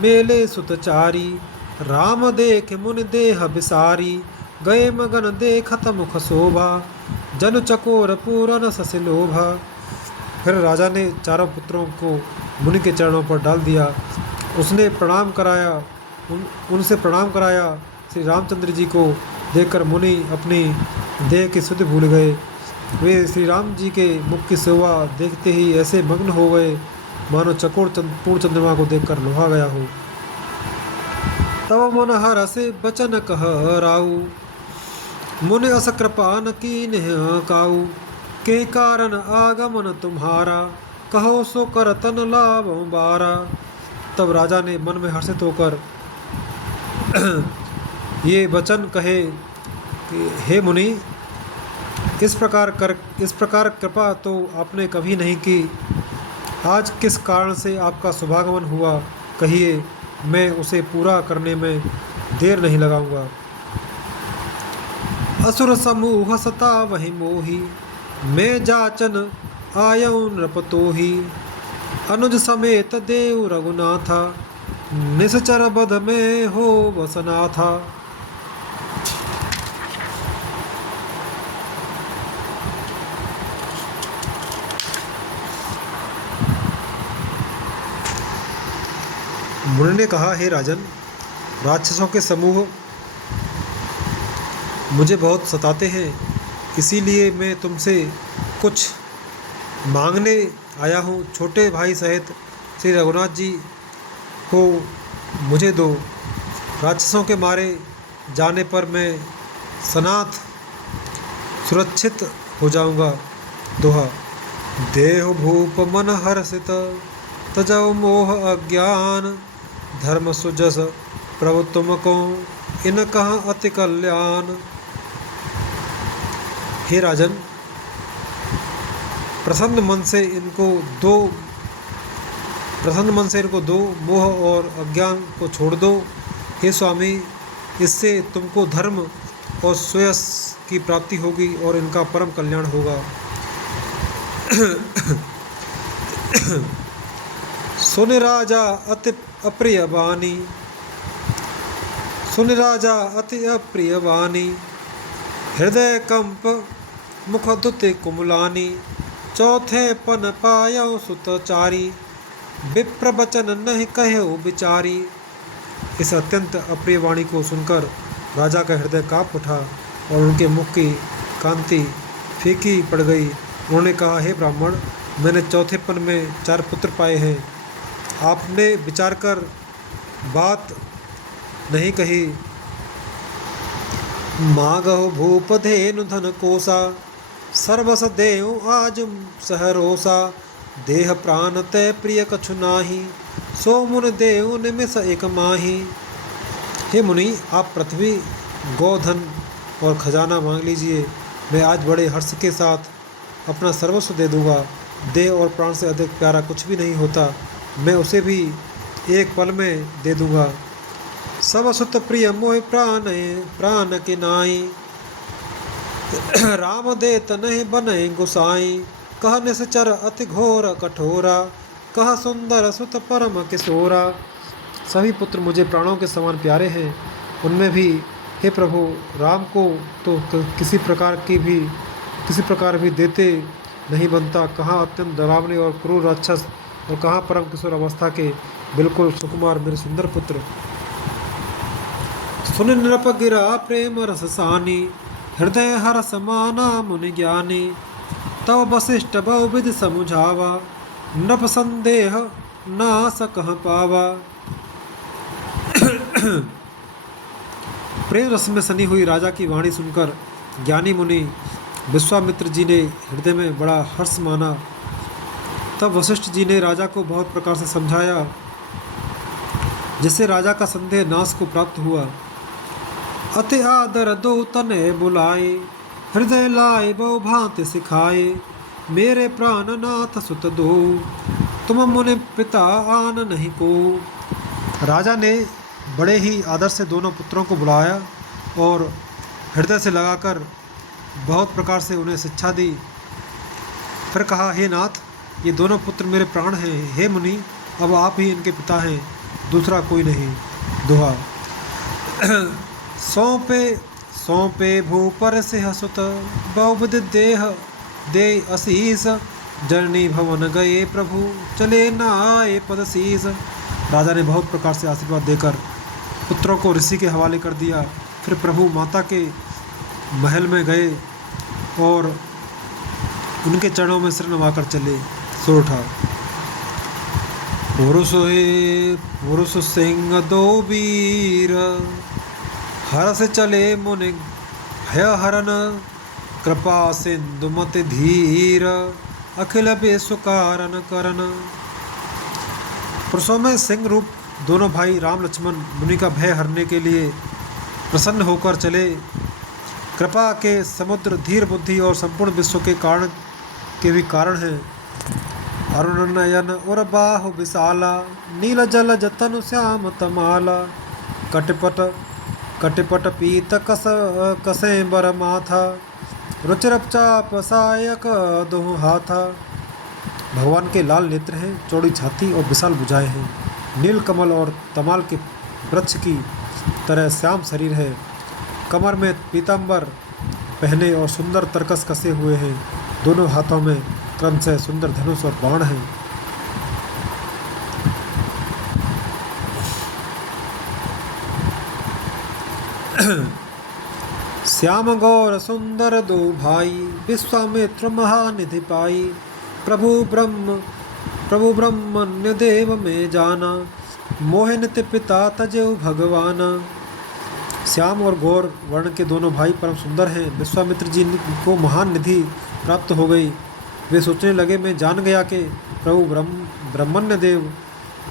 मेले सुतचारी, राम देख मुनि देह बिसारी। गए मगन देखत मुख शोभा, जन चकोर पूरन सस लोभा। फिर राजा ने चारों पुत्रों को मुनि के चरणों पर डाल दिया। उसने प्रणाम कराया, उनसे प्रणाम कराया। श्री रामचंद्र जी को देखकर मुनि अपनी देह की सुध भूल गए। वे श्री राम जी के मुख की शोभा देखते ही ऐसे मग्न हो गए मानो चकोर पूर्ण चंद्रमा को देखकर लोहा गया हो। तब मन हरस बचन कह राऊ, मुनि अस कृपा न कीन काऊ। के कारण आगमन तुम्हारा, कहो सो कर तन लाभ बारा। तब राजा ने मन में हर्षित होकर ये वचन कहे कि हे मुनि, इस प्रकार कृपा तो आपने कभी नहीं की। आज किस कारण से आपका शुभागमन हुआ, कहिए, मैं उसे पूरा करने में देर नहीं लगाऊंगा। असुर समूह सता वही मोही, मैं जाचन आयऊ नृपतोही। अनुज समेत देव रघुनाथा, निश्चर बध में हो बसना था। मुनि ने कहा, हे राजन, राक्षसों के समूह मुझे बहुत सताते हैं, इसीलिए मैं तुमसे कुछ मांगने आया हूँ। छोटे भाई सहित श्री रघुनाथ जी को मुझे दो। राक्षसों के मारे जाने पर मैं सनाथ सुरक्षित हो जाऊंगा। दोहा। देह भूप मन हर्षित, तजौ मोह अज्ञान। धर्म सुजस प्रभु तुमको, इन कहा अति कल्याण। हे राजन, प्रसन्न मन से इनको दो, मोह और अज्ञान को छोड़ दो। हे स्वामी, इससे तुमको धर्म और श्रेयस की प्राप्ति होगी और इनका परम कल्याण होगा। सुन राजा अति अप्रिय वाणी, सुन राजा अति अप्रिय वाणी। हृदय कंप मुख दुति कुमलानी। चौथे पन पायो सुतचारी, विप्र वचन नहीं कहो बिचारी। इस अत्यंत अप्रिय वाणी को सुनकर राजा का हृदय काँप उठा और उनके मुख की कांति फीकी पड़ गई। उन्होंने कहा, हे ब्राह्मण, मैंने चौथे पन में 4 पुत्र पाए हैं। आपने विचार कर बात नहीं कही। मागहो भूप धेनु धन कोसा, सर्वस देव आज सहरोसा। देह प्राण तय प्रिय कछु नाही, सो मुन देव निमिष एक माही। हे मुनि, आप पृथ्वी, गोधन और खजाना मांग लीजिए। मैं आज बड़े हर्ष के साथ अपना सर्वस्व दे दूंगा। देह और प्राण से अधिक प्यारा कुछ भी नहीं होता, मैं उसे भी एक पल में दे दूंगा। सब सुत प्रिय मोह प्राण के नाई, राम देत नहीं बने गुसाई। कह निश्चर अति घोर कठोरा, कह सुंदर सुत परम किशोरा। सभी पुत्र मुझे प्राणों के समान प्यारे हैं। उनमें भी हे प्रभु, राम को तो किसी प्रकार भी देते नहीं बनता, कहाँ अत्यंत डरावने और क्रूर राक्षस और कहाँ परम किशोर अवस्था के बिल्कुल सुकुमार मेरे सुंदर पुत्र। सुन नृप गिरा प्रेम रस सानी, हृदय हर समाना मुनि ज्ञानी। तव वशिष्ठ बहुविध समुझावा, नृप संदेह नास कह पावा। प्रेम रस में सनी हुई राजा की वाणी सुनकर ज्ञानी मुनि विश्वामित्र जी ने हृदय में बड़ा हर्ष माना। तब वशिष्ठ जी ने राजा को बहुत प्रकार से समझाया, जिससे राजा का संदेह नाश को प्राप्त हुआ। अति आदर दो तने बुलाए, हृदय लाए बहु भांति सिखाए। मेरे प्राणनाथ सुत दो, तुम मुनि पिता आन नहीं को। राजा ने बड़े ही आदर से दोनों पुत्रों को बुलाया और हृदय से लगाकर बहुत प्रकार से उन्हें शिक्षा दी। फिर कहा, हे नाथ, ये दोनों पुत्र मेरे प्राण हैं। हे मुनि, अब आप ही इनके पिता हैं, दूसरा कोई नहीं। दोहा। सौंपे सौंपे भूपर से हसुत, बहुविध देह दे असीस। जननी भवन गए प्रभु, चले न आए पद शीस। राजा ने बहुत प्रकार से आशीर्वाद देकर पुत्रों को ऋषि के हवाले कर दिया। फिर प्रभु माता के महल में गए और उनके चरणों में सिर नवाकर चले। सो उठा। पुरुष सिंह दो वीर, हर से चले मुनि भय हरन। कृपा सिंधु मति धीर, अखिल बेसु कारण करन। पुरुषों में सिंह रूप दोनों भाई राम लक्ष्मण मुनि का भय हरने के लिए प्रसन्न होकर चले। कृपा के समुद्र, धीर बुद्धि और संपूर्ण विश्व के कारण के भी कारण हैं। अरुण नयन और बाहु विशाला, नील जल जतन श्याम तमाला। कटपट कटपट पीत कसे बर माथा, रुचिरप चाप सायक दोह हाथा। भगवान के लाल नेत्र हैं, चौड़ी छाती और विशाल भुजाएं हैं। नील कमल और तमाल के वृक्ष की तरह श्याम शरीर है। कमर में पीताम्बर पहने और सुंदर तरकस कसे हुए हैं। दोनों हाथों में क्रमशः सुंदर धनुष और बाण हैं। श्याम गौर सुंदर दो भाई, विश्वामित्र महानिधि पाई। प्रभु ब्रह्मण्य देव में जाना, मोह नित्य पिता तजेउ भगवाना। श्याम और गौर वर्ण के दोनों भाई परम सुंदर हैं। विश्वामित्र जी को महान निधि प्राप्त हो गई। वे सोचने लगे, मैं जान गया कि प्रभु ब्रह्मण्य देव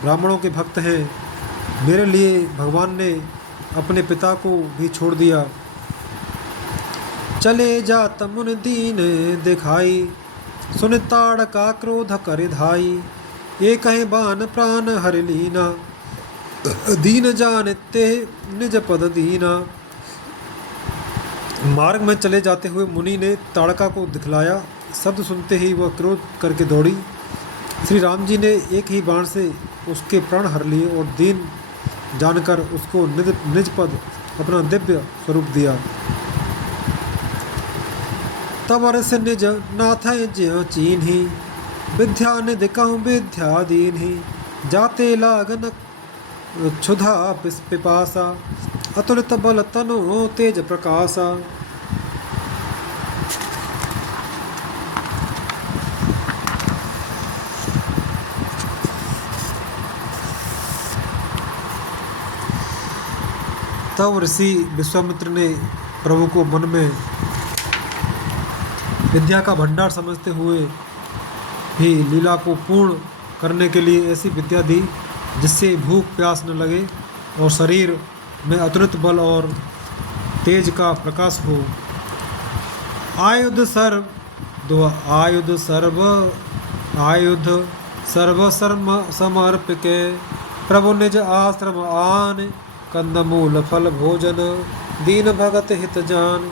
ब्राह्मणों के भक्त हैं। मेरे लिए भगवान ने अपने पिता को भी छोड़ दिया। चले जात मुनि दीन दिखाई, सुन ताड़का क्रोध कर धाई। एक कहे बान प्राण हर लीना, दीन जानते निज पद दीना। मार्ग में चले जाते हुए मुनि ने ताड़का को दिखलाया। शब्द सुनते ही वह क्रोध करके दौड़ी। श्री राम जी ने एक ही बाण से उसके प्राण हर लिए और दीन जानकर उसको निज पद अपना दिव्य स्वरूप दिया। तब अरस निज नाथ ज्यों चीन्ही, विद्या निधि कहूँ विद्या दीन्ही। जाते लागन क्षुधा पिपासा, अतुलित बल तनु तेज प्रकाशा। तब ऋषि विश्वामित्र ने प्रभु को मन में विद्या का भंडार समझते हुए ही लीला को पूर्ण करने के लिए ऐसी विद्या दी जिससे भूख प्यास न लगे और शरीर में अतुलित बल और तेज का प्रकाश हो। आयुध सर्व समर्पिके, प्रभु निज आश्रम आन। कंदमूल फल भोजन, दीन भगत हित जान।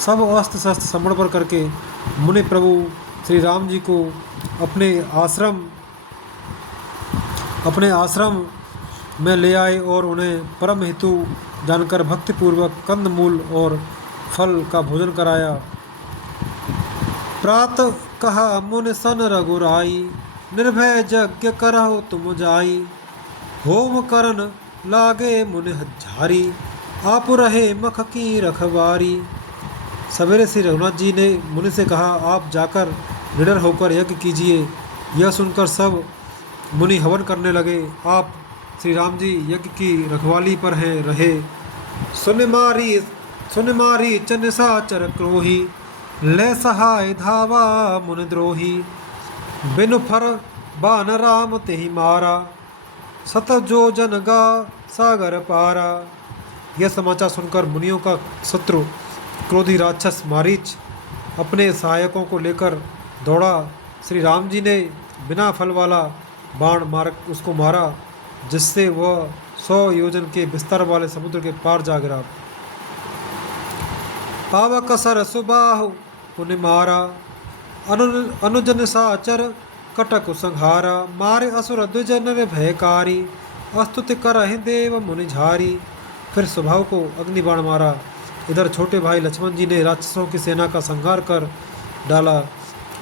सब अस्त्र शस्त्र समर्पण करके मुनि प्रभु श्री राम जी को अपने आश्रम में ले आए और उन्हें परम हेतु जानकर भक्तिपूर्वक कंदमूल और फल का भोजन कराया। कहा मुन सन रघुराई, निर्भय यज्ञ करहु तुम जाई। होम करन लागे मुनि हजारी, आप रहे मख की रखवारी। सवेरे श्री रघुनाथ जी ने मुनि से कहा, आप जाकर निडर होकर यज्ञ कीजिए। यह सुनकर सब मुनि हवन करने लगे। आप श्री राम जी यज्ञ की रखवाली पर हैं रहे। सुन मारी चन साचर क्रोही, ले सहाय धावा मुनि द्रोही। बिनु फर बान राम तेहि मारा, सत जो जन गा सागर पारा। यह समाचार सुनकर मुनियों का शत्रु क्रोधी राक्षस मारीच अपने सहायकों को लेकर दौड़ा। श्री राम जी ने बिना फल वाला बाण मार उसको मारा, जिससे वह 100 योजन के विस्तार वाले समुद्र के पार जा गिरा। पावक सर सुबाहु पुनि मारा, अनुजन साचर कटक संहारा। मारे असुर द्विज नर भयकारी, अस्तुति करहि देव मुनि झारी। फिर सुबाहु को अग्निबाण मारा। इधर छोटे भाई लक्ष्मण जी ने राक्षसों की सेना का संहार कर डाला।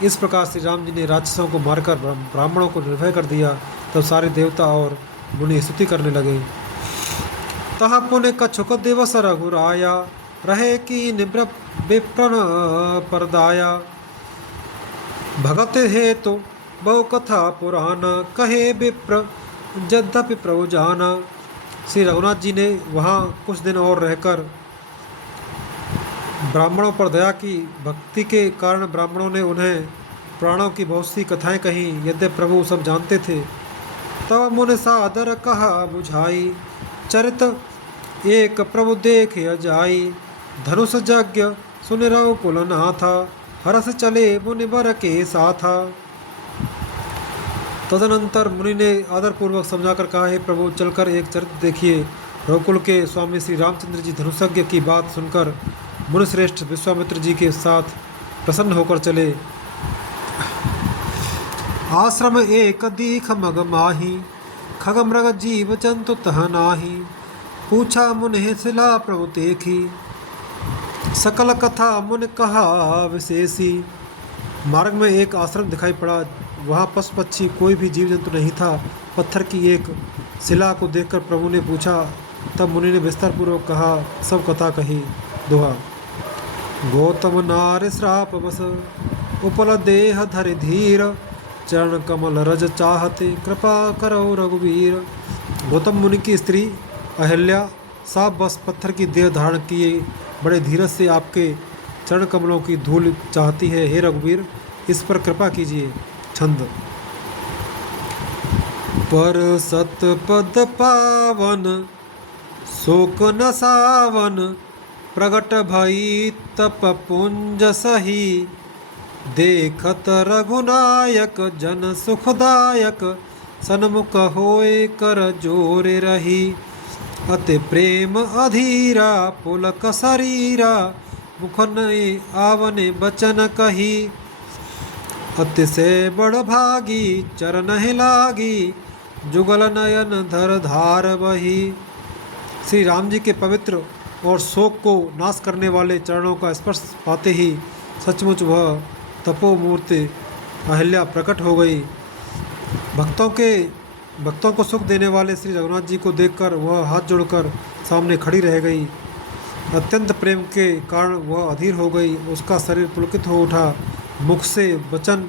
इस प्रकार श्री राम जी ने राक्षसों को मारकर ब्राह्मणों को निर्भय कर दिया। तब सारे देवता और मुनि स्तुति करने लगे। तह पुण्य कछुक दिवस रघुराया, रहे की विप्रन परदाया। भगत हेतु बहु कथा पुराना, कहे विप्र यद्यपि प्रभु जाना। श्री रघुनाथ जी ने वहाँ कुछ दिन और रहकर ब्राह्मणों पर दया की। भक्ति के कारण ब्राह्मणों ने उन्हें पुराणों की बहुत सी कथाएं कहीं। यद्यपि प्रभु सब जानते थे। तब मुनि सादर कहा बुझाई, चरित एक प्रभु देख जाई। धनुष यज्ञ सुन रघुकुल नाथा, हरस चले मुनि बर के साथा। तदनंतर मुनि ने आदरपूर्वक समझाकर कहा, हे प्रभु चलकर एक चरित्र देखिए। रघुकुल के स्वामी श्री रामचंद्र जी धनुषज्ञ की बात सुनकर मुनिश्रेष्ठ विश्वामित्र जी के साथ प्रसन्न होकर चले। आश्रम एक दीख मग माही, खग मृग जीव जंतु तह नाही। पूछा मुनि शिला प्रभु देखी, सकल कथा मुनि कहा विशेषी। मार्ग में एक आश्रम दिखाई पड़ा। वहाँ पशु पक्षी कोई भी जीव जंतु नहीं था। पत्थर की एक शिला को देखकर प्रभु ने पूछा। तब मुनि ने विस्तार पूर्वक कहा, सब कथा कही। दोहा। गौतम नार श्राप बस, उपल देह धरि धीर। चरण कमल रज चाहते, कृपा करो रघुवीर। गौतम मुनि की स्त्री अहिल्या साप बस पत्थर की देह धारण किए बड़े धीरज से आपके चरण कमलों की धूल चाहती है। हे रघुवीर, इस पर कृपा कीजिए। छंद। पर सत पद पावन, शोक न सावन। प्रगट भई तप पुंज सही, देखत रघुनायक जन सुखदायक। सन्मुख होए कर जोरे रही, अति प्रेम अधीरा पुलक शरीरा। मुख नए आवने बचन कही, अतिशय बड़ भागी चरण लागी। जुगल नयन धर धार बही। श्री राम जी के पवित्र और शोक को नाश करने वाले चरणों का स्पर्श पाते ही सचमुच वह तपोमूर्ति अहिल्या प्रकट हो गई। भक्तों को सुख देने वाले श्री रघुनाथ जी को देखकर वह हाथ जोड़कर सामने खड़ी रह गई। अत्यंत प्रेम के कारण वह अधीर हो गई। उसका शरीर पुलकित हो उठा। मुख से वचन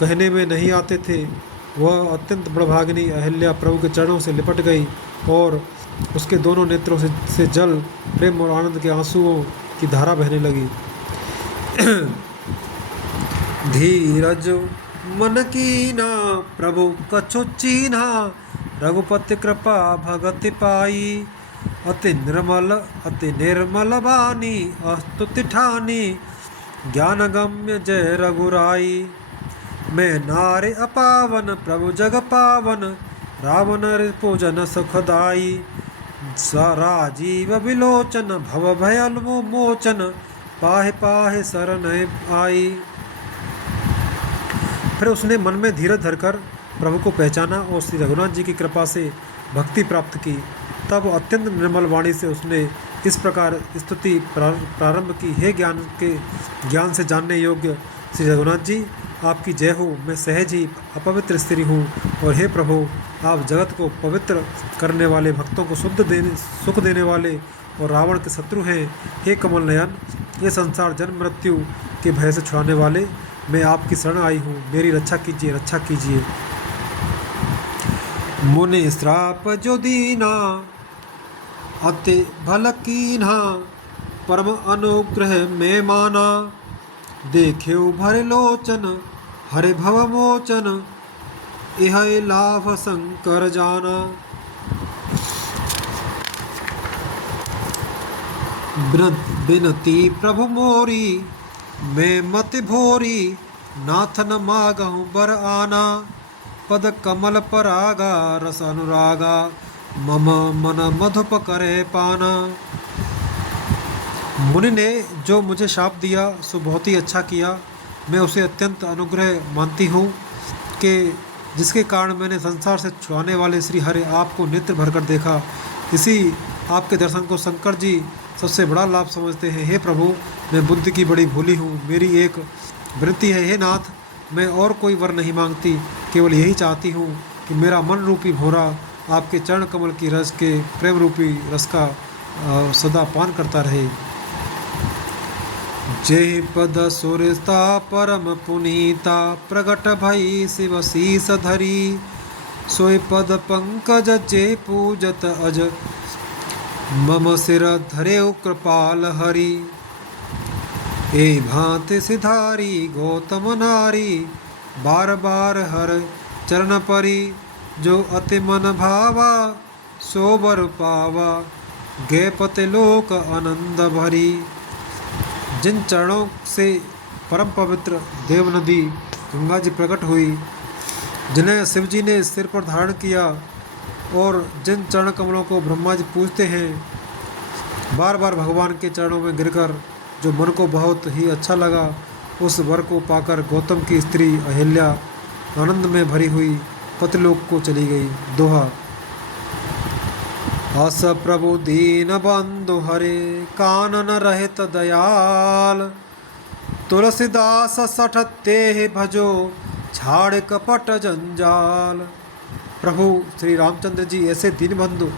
कहने में नहीं आते थे। वह अत्यंत बड़भागिनी अहिल्या प्रभु के चरणों से लिपट गई और उसके दोनों नेत्रों से जल, प्रेम और आनंद के आंसुओं की धारा बहने लगी। धीरज मन कीना प्रभु कछु चीन्हा, रघुपति कृपा भगति पाई। अति निर्मल बानी, अस्तुति ठानी। ज्ञान गम्य जय रघुराई। मैं नारे अपावन प्रभु जग पावन, रावण रिपुजन सुखदाई। राजीव विलोचन भव भय मोचन, पाहे पाहे शरण आई। फिर उसने मन में धीरज धरकर प्रभु को पहचाना और श्री रघुनाथ जी की कृपा से भक्ति प्राप्त की। तब अत्यंत निर्मल वाणी से उसने इस प्रकार स्तुति प्रारंभ की, हे ज्ञान से जानने योग्य श्री रघुनाथ जी, आपकी जय हो। मैं सहज ही अपवित्र स्त्री हूँ, और हे प्रभु, आप जगत को पवित्र करने वाले, भक्तों को सुख देने वाले और रावण के शत्रु हैं। हे कमल नयन, ये संसार जन्म मृत्यु के भय से छुड़ाने वाले, मैं आपकी शरण आई हूँ, मेरी रक्षा कीजिए, रक्षा कीजिए। मुनि श्राप जो दीना अति भल कीन्हा, परम अनुग्रह में माना, देख्यो भर लोचन हरे भव मोचन, यह लाभ शंकर जाना। बिनती प्रभु मोरी मैं मत भोरी, नाथ न मागहु बर आना, पद कमल परागा रस अनुरागा, मम मन मधुप करे पाना। मुनि ने जो मुझे शाप दिया सो बहुत ही अच्छा किया। मैं उसे अत्यंत अनुग्रह मानती हूँ कि जिसके कारण मैंने संसार से छुड़ाने वाले श्री हरि आपको नेत्र भरकर देखा। इसी आपके दर्शन को शंकर जी सबसे बड़ा लाभ समझते हैं। हे प्रभु, मैं बुद्धि की बड़ी भूली हूँ, मेरी एक विनती है। हे नाथ, मैं और कोई वर नहीं मांगती, केवल यही चाहती हूँ कि मेरा मन रूपी भोरा आपके चरण कमल की रस के प्रेम रूपी रस का सदा पान करता रहे। जय पद सुरता परम पुनीता, प्रगट भई शिव शीस धरी, सोय पद पंकज जे पूजत अज, मम सिर धरेउ कृपाल हरि। ए भांति सिधारी गौतम नारी, बार बार हर चरण परी, जो अति मन भावा सो बर पावा, गे पते लोक आनंद भरी। जिन चरणों से परम पवित्र देव नदी गंगा जी प्रकट हुई, जिन्हें शिव जी ने सिर पर धारण किया, और जिन चरण कमलों को ब्रह्मा जी पूजते हैं, बार बार भगवान के चरणों में गिरकर जो मन को बहुत ही अच्छा लगा, उस वर को पाकर गौतम की स्त्री अहिल्या आनंद में भरी हुई पतिलोक को चली गई। दोहा। अस प्रभु दीन बंधु हरे, कानन रहित दयाल, तुलसीदास सठ तेहि भजो, छाड़ कपट जंजाल। प्रभु श्री रामचंद्र जी ऐसे दीन बंधु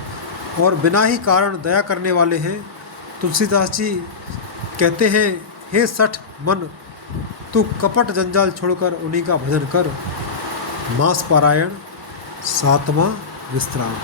और बिना ही कारण दया करने वाले हैं। तुलसीदास जी कहते हैं, हे सठ मन, तू कपट जंजाल छोड़कर उन्हीं का भजन कर। मास पारायण, 7वां विश्राम।